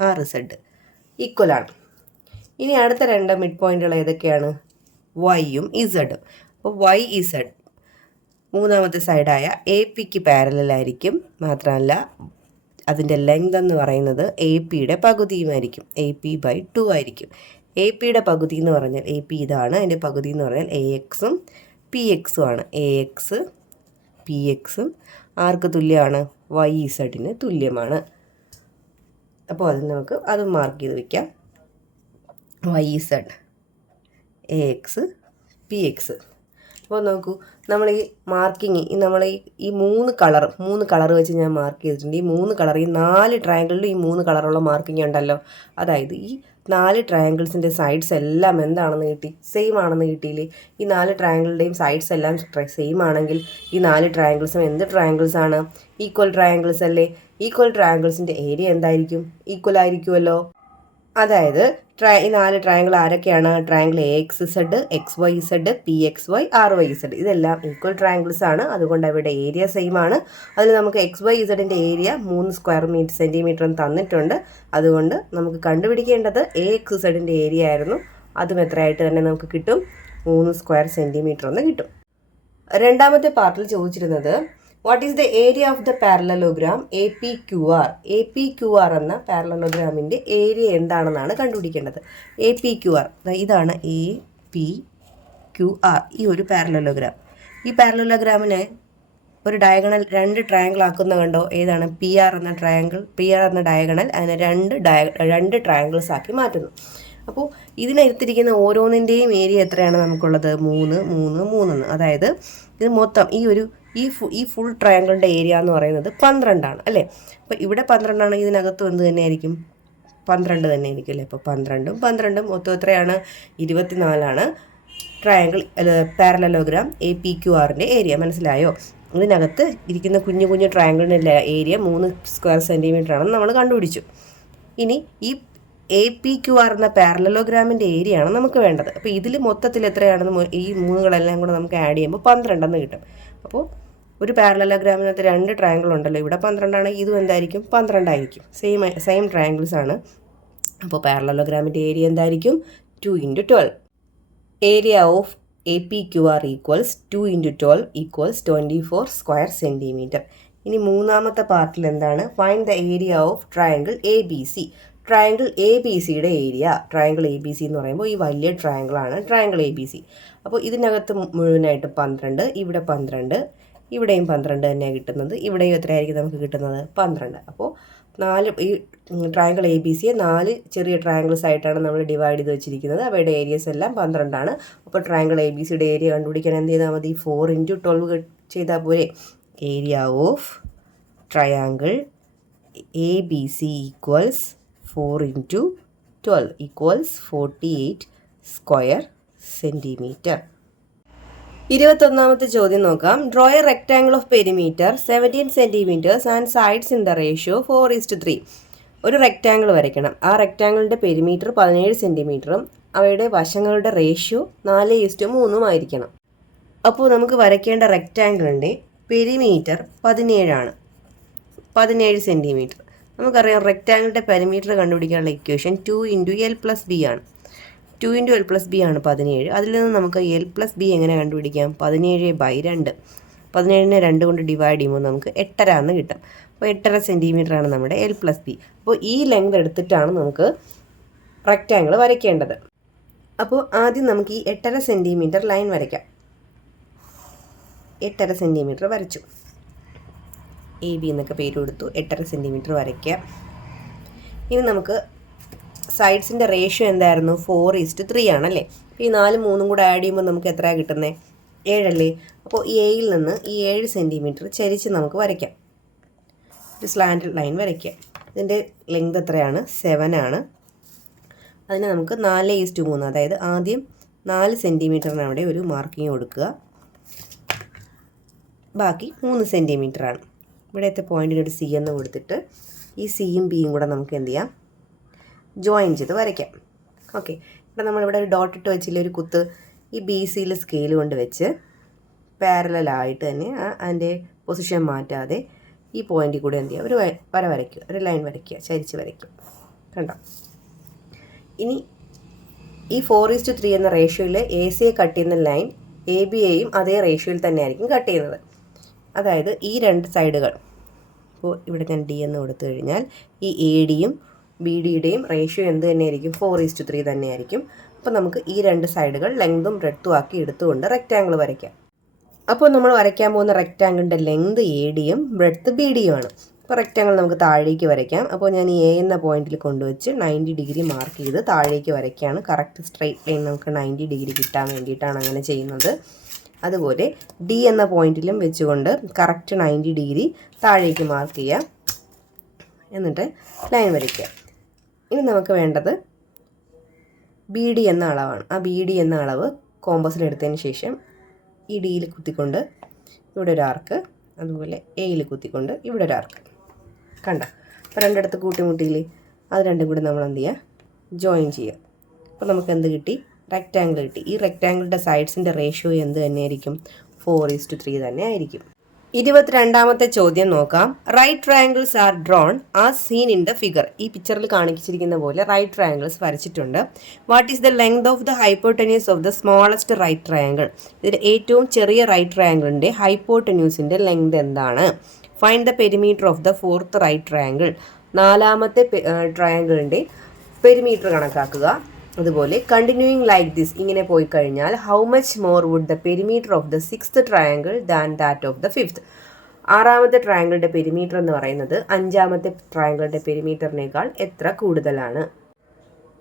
ആർ ഇസഡ് ഈക്വലാണ്. ഇനി അടുത്ത 2 മിഡ് പോയിന്റുകൾ ഏതൊക്കെയാണ്? വൈയും ഇസഡും. അപ്പോൾ വൈ ഇസഡ് മൂന്നാമത്തെ സൈഡായ എ പിക്ക് പാരലലായിരിക്കും. മാത്രമല്ല അതിൻ്റെ ലെങ്ത് എന്ന് പറയുന്നത് എ പിയുടെ പകുതിയുമായിരിക്കും. എ പി ബൈ 2 ആയിരിക്കും. എ പിയുടെ പകുതി എന്ന് പറഞ്ഞാൽ എ പി ഇതാണ്. അതിൻ്റെ പകുതി എന്ന് പറഞ്ഞാൽ എ എക്സും പി എക്സും ആണ്. എ എക്സ് പി എക്സും ആർക്ക് തുല്യമാണ്? വൈ ഇസഡിന് തുല്യമാണ്. അപ്പോൾ അത് നമുക്ക് അത് മാർക്ക് ചെയ്ത് വയ്ക്കാം. Y Z A X P X. അപ്പോൾ നോക്കൂ, നമ്മൾ ഈ മാർക്കിങ് നമ്മൾ ഈ 3 കളർ വെച്ച് ഞാൻ മാർക്ക് ചെയ്തിട്ടുണ്ട്. ഈ 3 കളർ ഈ 4 ട്രയാങ്കിളിലും ഈ 3 കളറുള്ള മാർക്കിങ് ഉണ്ടല്ലോ. അതായത് ഈ 4 ട്രയാങ്കിൾസിൻ്റെ സൈഡ്സ് എല്ലാം എന്താണെന്ന് കിട്ടി? സെയിം ആണെന്ന് കിട്ടിയില്ലേ? ഈ 4 ട്രയാങ്കിളുടെയും സൈഡ്സ് എല്ലാം സെയിം ആണെങ്കിൽ ഈ 4 ട്രയാങ്കിൾസും എന്ത് ട്രയാങ്കിൾസ് ആണ്? ഈക്വൽ ട്രയാങ്കിൾസ് അല്ലേ? ഈക്വൽ ട്രയാങ്കിൾസിൻ്റെ ഏരിയ എന്തായിരിക്കും? ഈക്വൽ ആയിരിക്കുമല്ലോ. അതായത് ഈ 4 ട്രയാങ്കിൾ ആരൊക്കെയാണ്? Triangle A X Z, X Y Z, P X Y, R Y Z. ഇതെല്ലാം ഈക്വൽ ട്രയാങ്കിൾസ് ആണ്. അതുകൊണ്ട് അവരുടെ ഏരിയ സെയിം ആണ്. അതിൽ നമുക്ക് എക്സ് വൈ ഇസഡിൻ്റെ ഏരിയ 3 സ്ക്വയർ സെൻറ്റിമീറ്റർ തന്നിട്ടുണ്ട്. അതുകൊണ്ട് നമുക്ക് കണ്ടുപിടിക്കേണ്ടത് എ എക്സ് ഇസഡിൻ്റെ ഏരിയ ആയിരുന്നു. അതും എത്രയായിട്ട് തന്നെ നമുക്ക് കിട്ടും? 3 സ്ക്വയർ സെൻറ്റിമീറ്റർ എന്ന് കിട്ടും. രണ്ടാമത്തെ പാർട്ടിൽ ചോദിച്ചിരുന്നത് what is the area of the parallelogram A P Q R. A P Q R എന്ന പാരലലോഗ്രാമിൻ്റെ ഏരിയ എന്താണെന്നാണ് കണ്ടുപിടിക്കേണ്ടത്. എ പി ക്യു ആർ ഇതാണ്. എ പി ക്യു ആർ ഈ ഒരു പാരലലോഗ്രാം. ഈ പാരലലോഗ്രാമിനെ ഒരു ഡയഗണൽ 2 ട്രയാങ്കിൾ ആക്കുന്ന കണ്ടോ? ഏതാണ്? പി ആർ എന്ന ഡയഗണൽ അതിനെ 2 ട്രയാങ്കിൾസ് ആക്കി മാറ്റുന്നു. അപ്പോൾ ഇതിനകത്തിരിക്കുന്ന ഓരോന്നിൻ്റെയും ഏരിയ എത്രയാണ് നമുക്കുള്ളത്? 3, 3, 3. അതായത് ഇത് മൊത്തം ഈ ഫുൾ ട്രയാങ്കിളിൻ്റെ ഏരിയ എന്ന് പറയുന്നത് 12 അല്ലേ? അപ്പോൾ ഇവിടെ 12 ഇതിനകത്തും എന്ത് തന്നെയായിരിക്കും? 12 തന്നെ ആയിരിക്കും അല്ലേ? അപ്പോൾ 12 മൊത്തം എത്രയാണ്? 24 ട്രയാങ്കിൾ പാരലലോഗ്രാം APQRൻ്റെ ഏരിയ. മനസ്സിലായോ? ഇതിനകത്ത് ഇരിക്കുന്ന കുഞ്ഞു കുഞ്ഞു ട്രയാങ്കിളിൻ്റെ ഏരിയ 3 സ്ക്വയർ സെൻറ്റിമീറ്റർ ആണെന്ന് നമ്മൾ കണ്ടുപിടിച്ചു. ഇനി ഈ APQR എന്ന പാരലലോഗ്രാമിൻ്റെ ഏരിയ ആണ് നമുക്ക് വേണ്ടത്. അപ്പോൾ ഇതിൽ മൊത്തത്തിൽ എത്രയാണെന്ന് ഈ 3കളെല്ലാം കൂടെ നമുക്ക് ആഡ് ചെയ്യുമ്പോൾ 12 കിട്ടും. അപ്പോൾ ഒരു പാരലലോഗ്രാമിനകത്ത് 2 ട്രയാങ്കിൾ ഉണ്ടല്ലോ, ഇവിടെ 12 ഇതും എന്തായിരിക്കും? 12 ആയിരിക്കും. സെയിം ട്രയാങ്കിൾസ് ആണ്. അപ്പോൾ പാരലലോഗ്രാമിൻ്റെ ഏരിയ എന്തായിരിക്കും? 2 × 12. Area of APQR equals 2 × 12 equals 24 square centimetre. ഇനി മൂന്നാമത്തെ പാർട്ടിൽ എന്താണ്? Find the area of triangle ABC. Triangle ABCയുടെ ഏരിയ. ട്രയാങ്കിൾ ABC എന്ന് പറയുമ്പോൾ ഈ വലിയ ട്രയാങ്കിളാണ് ട്രയാങ്കിൾ ABC. അപ്പോൾ ഇതിനകത്ത് മുഴുവനായിട്ട് 12, ഇവിടെ 12, ഇവിടെയും 12 തന്നെയാണ് കിട്ടുന്നത്. ഇവിടെയും എത്രയായിരിക്കും നമുക്ക് കിട്ടുന്നത്? 12. അപ്പോൾ ഈ ട്രയാങ്കിൾ ABCയെ 4 ചെറിയ ട്രയാങ്കിൾസ് ആയിട്ടാണ് നമ്മൾ ഡിവൈഡ് ചെയ്ത് വെച്ചിരിക്കുന്നത്. അവയുടെ ഏരിയസ് എല്ലാം 12. അപ്പോൾ ട്രയാങ്കിൾ ABCയുടെ ഏരിയ കണ്ടുപിടിക്കാൻ എന്ത് ചെയ്താൽ മതി? 4 × 12 ചെയ്താൽ പോരെ? Area of triangle ABC equals 4 × 12 equals 48 square centimetre. 21ാമത്തെ ചോദ്യം നോക്കാം. Draw a rectangle of perimeter 17 centimetres and sides in the ratio 4:3. ഒരു റെക്ടാങ്കിൾ വരയ്ക്കണം. ആ റെക്ടാങ്കിളിൻ്റെ പെരിമീറ്റർ 17 സെൻറ്റിമീറ്ററും അവയുടെ വശങ്ങളുടെ റേഷ്യോ 4:3 ആയിരിക്കണം. അപ്പോൾ നമുക്ക് വരയ്ക്കേണ്ട റെക്ടാങ്കിളിൻ്റെ പെരിമീറ്റർ 17 സെൻറ്റിമീറ്റർ. നമുക്കറിയാം റെക്ടാങ്കിളിൻ്റെ പെരിമീറ്റർ കണ്ടുപിടിക്കാനുള്ള ഇക്വേഷൻ 2 × L + B ആണ്. 2 × L + B ആണ് 17. അതിൽ നിന്ന് നമുക്ക് L + B എങ്ങനെ കണ്ടുപിടിക്കാം? 17/2. 17നെ 2 കൊണ്ട് ഡിവൈഡ് ചെയ്യുമ്പോൾ നമുക്ക് 8.5 എന്ന് കിട്ടും. അപ്പോൾ 8.5 സെൻറ്റിമീറ്റർ ആണ് നമ്മുടെ L + B. അപ്പോൾ ഈ ലെങ്ത് എടുത്തിട്ടാണ് നമുക്ക് റെക്ടാങ്കിൾ വരയ്ക്കേണ്ടത്. അപ്പോൾ ആദ്യം നമുക്ക് ഈ 8.5 സെൻറ്റിമീറ്റർ ലൈൻ വരയ്ക്കാം. 8.5 സെൻറ്റിമീറ്റർ വരച്ചു. AB എന്നൊക്കെ പേര് കൊടുത്തു. 8.5 സെൻറ്റിമീറ്റർ വരയ്ക്കുക. ഇനി നമുക്ക് സൈഡ്സിൻ്റെ റേഷ്യോ എന്തായിരുന്നു? 4:3 ആണല്ലേ? ഈ 4, 3 കൂടെ ആഡ് ചെയ്യുമ്പോൾ നമുക്ക് എത്രയാണ് കിട്ടുന്നത്? 7 അല്ലേ? അപ്പോൾ ഈ Aയിൽ നിന്ന് ഈ 7 സെൻറ്റിമീറ്റർ ചരിച്ച് നമുക്ക് വരയ്ക്കാം. ഒരു സ്ലാൻഡ് ലൈൻ വരയ്ക്കുക. ഇതിൻ്റെ ലെങ്ത് എത്രയാണ്? 7 ആണ്. അതിന് നമുക്ക് 4:3, അതായത് ആദ്യം 4 സെൻറ്റിമീറ്ററിന് അവിടെ ഒരു മാർക്കിങ് കൊടുക്കുക. ബാക്കി 3 സെൻറ്റിമീറ്ററാണ്. ഇവിടത്തെ പോയിൻറ്റിന് ഒരു C എന്ന് കൊടുത്തിട്ട് ഈ Cയും Bയും കൂടെ നമുക്ക് എന്ത് ചെയ്യാം? ജോയിൻ ചെയ്ത് വരയ്ക്കാം. ഓക്കെ, ഇവിടെ നമ്മളിവിടെ ഒരു ഡോട്ട് ഇട്ട് വെച്ചില്ല, ഒരു കുത്ത്. ഈ BCയിൽ സ്കെയിൽ കൊണ്ട് വെച്ച് പാരലായിട്ട് തന്നെ അതിൻ്റെ പൊസിഷൻ മാറ്റാതെ ഈ പോയിൻറ്റിൽ കൂടെ എന്ത് ചെയ്യുക? ഒരു വര വരയ്ക്കുക, ഒരു ലൈൻ വരയ്ക്കുക, ചരിച്ച് വരയ്ക്കുക. കണ്ടോ? ഇനി ഈ 4:3 എന്ന റേഷ്യോയിൽ ACയെ കട്ട് ചെയ്യുന്ന ലൈൻ ABയെയും അതേ റേഷ്യോയിൽ തന്നെ ആയിരിക്കും കട്ട് ചെയ്യുന്നത്. അതായത് ഈ 2 സൈഡുകൾ, ഇപ്പോൾ ഇവിടെ ഞാൻ D എന്ന് കൊടുത്തു കഴിഞ്ഞാൽ ഈ ADയും BDയുടെയും റേഷ്യോ എന്ത് തന്നെയായിരിക്കും? 4:3 തന്നെയായിരിക്കും. അപ്പോൾ നമുക്ക് ഈ 2 സൈഡുകൾ ലെങ്തും ബ്രെഡ്ത്തും ആക്കി എടുത്തുകൊണ്ട് റെക്റ്റാങ്കിൾ വരയ്ക്കാം. അപ്പോൾ നമ്മൾ വരയ്ക്കാൻ പോകുന്ന റെക്റ്റാങ്കിളിൻ്റെ ലെങ്ത് ADയും ബ്രെഡ്ത്ത് BDയുമാണ്. അപ്പോൾ റെക്റ്റാങ്കിൾ നമുക്ക് താഴേക്ക് വരയ്ക്കാം. അപ്പോൾ ഞാൻ ഈ A എന്ന പോയിന്റിൽ കൊണ്ടുവച്ച് 90 ഡിഗ്രി മാർക്ക് ചെയ്ത് താഴേക്ക് വരയ്ക്കുകയാണ്. കറക്റ്റ് സ്ട്രെയിറ്റ് ലൈൻ നമുക്ക് 90 ഡിഗ്രി കിട്ടാൻ വേണ്ടിയിട്ടാണ് അങ്ങനെ ചെയ്യുന്നത്. അതുപോലെ D എന്ന പോയിന്റിലും വെച്ചുകൊണ്ട് കറക്റ്റ് 90 ഡിഗ്രി താഴേക്ക് മാർക്ക് ചെയ്യുക. എന്നിട്ട് ലൈൻ വരയ്ക്കുക. ഇനി നമുക്ക് വേണ്ടത് BD എന്ന അളവാണ്. ആ BD എന്ന അളവ് കോമ്പസിലെടുത്തതിന് ശേഷം ഈ Dയിൽ കുത്തിക്കൊണ്ട് ഇവിടെ ഒരു ആർക്ക്, അതുപോലെ Aയിൽ കുത്തിക്കൊണ്ട് ഇവിടെ ഒരു ആർക്ക്. കണ്ടോ? അപ്പോൾ രണ്ടിടത്ത് കൂട്ടിമുട്ടിയില്ലേ? അത് രണ്ടും കൂടി നമ്മൾ എന്ത് ചെയ്യുക? ജോയിൻ ചെയ്യുക. അപ്പോൾ നമുക്ക് എന്ത് കിട്ടി? റെക്റ്റാങ്കിൾ കിട്ടി. ഈ റെക്റ്റാങ്കിളിൻ്റെ സൈഡ്സിൻ്റെ റേഷ്യോ എന്ത് തന്നെയായിരിക്കും? 4:3 തന്നെ ആയിരിക്കും. 22ാമത്തെ ചോദ്യം നോക്കാം. Right triangles are drawn as seen in the figure. ഈ പിക്ചറിൽ കാണിച്ചിരിക്കുന്ന പോലെ റൈറ്റ് ട്രയാങ്കിൾസ് വരച്ചിട്ടുണ്ട്. What is the length of the hypotenuse of the smallest right triangle? ഇതിൽ ഏറ്റവും ചെറിയ റൈറ്റ് ട്രയാങ്കിളിൻ്റെ ഹൈപ്പോട്ടന്യൂസിൻ്റെ ലെങ്ത് എന്താണ്? Find the perimeter of the fourth right triangle. 4ാമത്തെ ട്രയാങ്കിളിൻ്റെ പെരിമീറ്റർ കണക്കാക്കുക. അതുപോലെ കണ്ടിന്യൂയിങ് ലൈക്ക് ദിസ്, ഇങ്ങനെ പോയി കഴിഞ്ഞാൽ how much more would the perimeter of the 6th triangle than that of the 5th? ആറാമത്തെ ട്രയാങ്കിളിൻ്റെ പെരിമീറ്റർ എന്ന് പറയുന്നത് അഞ്ചാമത്തെ ട്രയാങ്കിളിൻ്റെ പെരിമീറ്ററിനേക്കാൾ എത്ര കൂടുതലാണ്?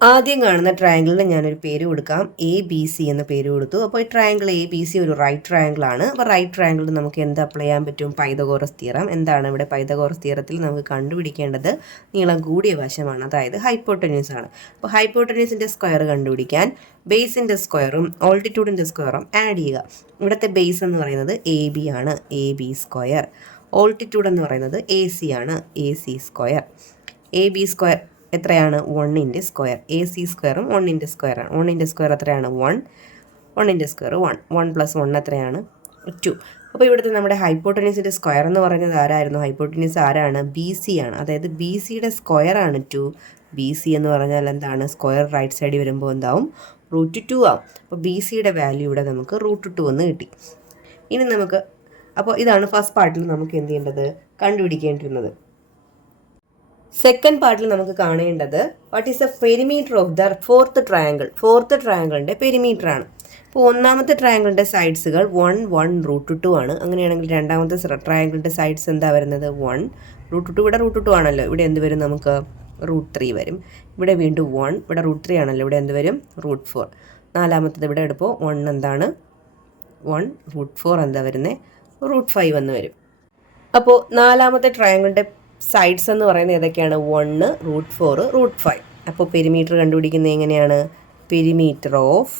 ആദ്യം കാണുന്ന ട്രയാങ്കിളിന് ഞാനൊരു പേര് കൊടുക്കാം, ABC എന്ന പേര് കൊടുത്തു. അപ്പോൾ ഈ ട്രയാങ്കിൾ ABC ഒരു റൈറ്റ് ട്രയാങ്കിൾ ആണ്. അപ്പോൾ റൈറ്റ് ട്രയാങ്കിളിൽ നമുക്ക് എന്ത് അപ്ലൈ ചെയ്യാൻ പറ്റും? Pythagoras theorem. എന്താണ് ഇവിടെ പൈതഗോറസ് തിയറത്തിൽ നമുക്ക് കണ്ടുപിടിക്കേണ്ടത്? നീളം കൂടിയ വശമാണ്, അതായത് ഹൈപ്പോട്ടന്യൂസ് ആണ്. അപ്പോൾ ഹൈപ്പോട്ടന്യൂസിൻ്റെ സ്ക്വയർ കണ്ടുപിടിക്കാൻ ബേസിൻ്റെ സ്ക്വയറും ഓൾട്ടിറ്റ്യൂഡിൻ്റെ സ്ക്വയറും ആഡ് ചെയ്യുക. ഇവിടുത്തെ ബേസ് എന്ന് പറയുന്നത് AB ആണ്, AB സ്ക്വയർ. ഓൾട്ടിറ്റ്യൂഡ് എന്ന് പറയുന്നത് AC ആണ്, AC സ്ക്വയർ. AB സ്ക്വയർ എത്രയാണ്? 1ൻ്റെ സ്ക്വയർ. AC സ്ക്വയറും 1ൻ്റെ സ്ക്വയറാണ്. 1ൻ്റെ സ്ക്വയർ എത്രയാണ്? 1. 1ൻ്റെ സ്ക്വയർ 1. 1 + 1 എത്രയാണ്? 2. അപ്പോൾ ഇവിടുത്തെ നമ്മുടെ ഹൈപ്പോട്ടന്യൂസിൻ്റെ സ്ക്വയർ എന്ന് പറയുന്നത് ആരായിരുന്നു? ഹൈപ്പോട്ടന്യൂസ് ആരാണ്? BC ആണ്. അതായത് BCയുടെ സ്ക്വയർ ആണ് 2. BC എന്ന് പറഞ്ഞാൽ എന്താണ്? സ്ക്വയർ റൈറ്റ് സൈഡിൽ വരുമ്പോൾ എന്താവും? √2 ആവും. അപ്പോൾ BCയുടെ വാല്യൂ ഇവിടെ നമുക്ക് √2 എന്ന് കിട്ടി. ഇനി നമുക്ക് അപ്പോൾ ഇതാണ് ഫസ്റ്റ് പാർട്ടിൽ നമുക്ക് എന്ത് ചെയ്യേണ്ടത്? കണ്ടുപിടിക്കേണ്ടിരുന്നത്. സെക്കൻഡ് പാർട്ടിൽ നമുക്ക് കാണേണ്ടത് what is the perimeter of the fourth triangle. Fourth ട്രയാങ്കിളിൻ്റെ പെരിമീറ്റർ ആണ്. അപ്പോൾ ഒന്നാമത്തെ ട്രയാങ്കിളിൻ്റെ സൈഡ്സുകൾ 1, 1, √2 ആണ്. അങ്ങനെയാണെങ്കിൽ രണ്ടാമത്തെ ട്രയാങ്കിളിൻ്റെ സൈഡ്സ് എന്താ വരുന്നത്? 1, √2. ഇവിടെ √2 ആണല്ലോ, ഇവിടെ എന്ത് വരും? നമുക്ക് √3 വരും. ഇവിടെ വീണ്ടും 1, ഇവിടെ √3 ആണല്ലോ, ഇവിടെ എന്ത് വരും? √4. നാലാമത്തത് ഇവിടെ എടുപ്പോൾ 1 എന്താണ്? 1, √4 എന്താ വരുന്നത്? √5 എന്ന് വരും. അപ്പോൾ നാലാമത്തെ ട്രയാങ്കിളിൻ്റെ സൈഡ്സ് എന്ന് പറയുന്നത് ഏതൊക്കെയാണ്? 1, √4, √5. അപ്പോൾ പെരിമീറ്റർ കണ്ടുപിടിക്കുന്നത് എങ്ങനെയാണ്? Perimeter of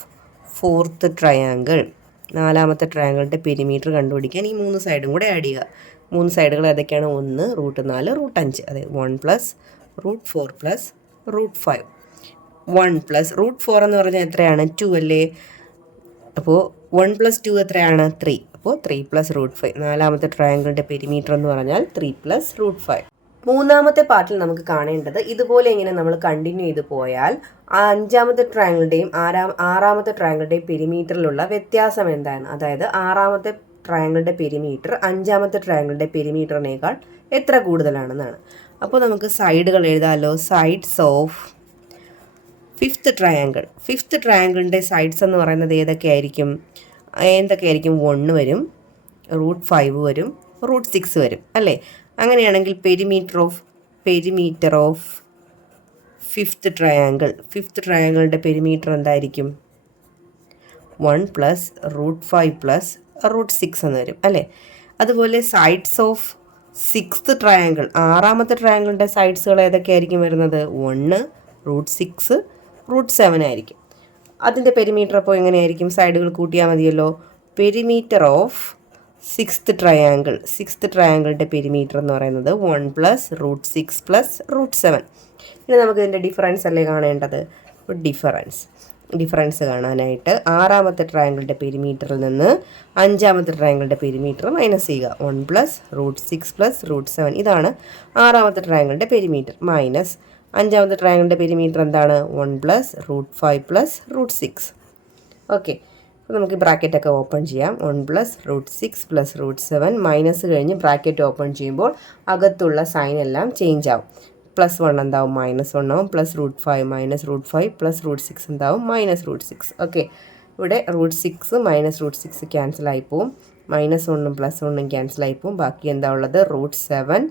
fourth triangle. നാലാമത്തെ ട്രയാങ്കിളിൻ്റെ പെരിമീറ്റർ കണ്ടുപിടിക്കാൻ ഈ 3 സൈഡും കൂടെ ആഡ് ചെയ്യുക. 3 സൈഡുകൾ ഏതൊക്കെയാണ്? 1, √4, √5. അതെ, 1 + √4 + √5. 1 + √4 എന്ന് പറഞ്ഞാൽ എത്രയാണ്? 2 അല്ലേ? അപ്പോൾ 1 + 2 എത്രയാണ്? 3. അപ്പോൾ 3 + √5. നാലാമത്തെ ട്രയാങ്കിളിൻ്റെ പെരിമീറ്റർ എന്ന് പറഞ്ഞാൽ 3 + √5. മൂന്നാമത്തെ പാർട്ടിൽ നമുക്ക് കാണേണ്ടത് ഇതുപോലെ ഇങ്ങനെ നമ്മൾ കണ്ടിന്യൂ ചെയ്ത് പോയാൽ അഞ്ചാമത്തെ ട്രയാങ്കിളിൻ്റെയും ആറാമത്തെ ട്രയാങ്കിളിൻ്റെയും പെരിമീറ്ററിലുള്ള വ്യത്യാസം എന്താണ്? അതായത് ആറാമത്തെ ട്രയാങ്കിളിൻ്റെ പെരിമീറ്റർ അഞ്ചാമത്തെ ട്രയാങ്കിളിൻ്റെ പെരിമീറ്ററിനേക്കാൾ എത്ര കൂടുതലാണെന്നാണ്. അപ്പോൾ നമുക്ക് സൈഡുകൾ എഴുതാമല്ലോ. Sides of fifth triangle. Fifth ട്രയാങ്കിളിൻ്റെ സൈഡ്സ് എന്ന് പറയുന്നത് എന്തൊക്കെയായിരിക്കും? 1 വരും, √5 വരും, √6 വരും അല്ലേ? അങ്ങനെയാണെങ്കിൽ പെരിമീറ്റർ ഓഫ് ഫിഫ്ത്ത് ട്രയാങ്കിളിൻ്റെ പെരിമീറ്റർ എന്തായിരിക്കും? 1 + √5 + √6 എന്ന് വരും അല്ലേ? അതുപോലെ സൈഡ്സ് ഓഫ് സിക്സ്ത് ട്രയാങ്കിൾ, ആറാമത്തെ ട്രയാങ്കിളിൻ്റെ സൈഡ്സുകൾ ഏതൊക്കെയായിരിക്കും വരുന്നത്? 1, √6, √7 ആയിരിക്കും. അതിൻ്റെ പെരിമീറ്റർ അപ്പോൾ എങ്ങനെയായിരിക്കും? സൈഡുകൾ കൂട്ടിയാൽ മതിയല്ലോ. പെരിമീറ്റർ ഓഫ് സിക്സ്ത് ട്രയാങ്കിളിൻ്റെ പെരിമീറ്റർ എന്ന് പറയുന്നത് 1 + √6 + √7. ഇനി നമുക്ക് ഇതിൻ്റെ ഡിഫറൻസ് അല്ലേ കാണേണ്ടത്? ഡിഫറൻസ് കാണാനായിട്ട് ആറാമത്തെ ട്രയാങ്കിളിൻ്റെ പെരിമീറ്ററിൽ നിന്ന് അഞ്ചാമത്തെ ട്രയാങ്കിളിൻ്റെ പെരിമീറ്റർ മൈനസ് ചെയ്യുക. 1 + √6 + √7. ഇതാണ് ആറാമത്തെ ട്രയാങ്കിളിൻ്റെ പെരിമീറ്റർ. മൈനസ് അഞ്ചാമത്തെ ട്രയാങ്കിളിൻ്റെ പെരിമീറ്റർ എന്താണ്? 1 + √5 + √6. ഓക്കെ, അപ്പോൾ നമുക്ക് ബ്രാക്കറ്റൊക്കെ ഓപ്പൺ ചെയ്യാം. 1 + √6 + √7 മൈനസ് കഴിഞ്ഞ് ബ്രാക്കറ്റ് ഓപ്പൺ ചെയ്യുമ്പോൾ അകത്തുള്ള സൈൻ എല്ലാം ചേഞ്ച് ആവും. +1 എന്താവും? -1 ആവും. +√5 -√5 +√6 എന്താവും? -√6. ഓക്കെ, ഇവിടെ √6 -√6 ക്യാൻസൽ ആയിപ്പോവും. -1ഉം +1ഉം ക്യാൻസൽ ആയിപ്പോവും. ബാക്കി എന്താ ഉള്ളത്? √7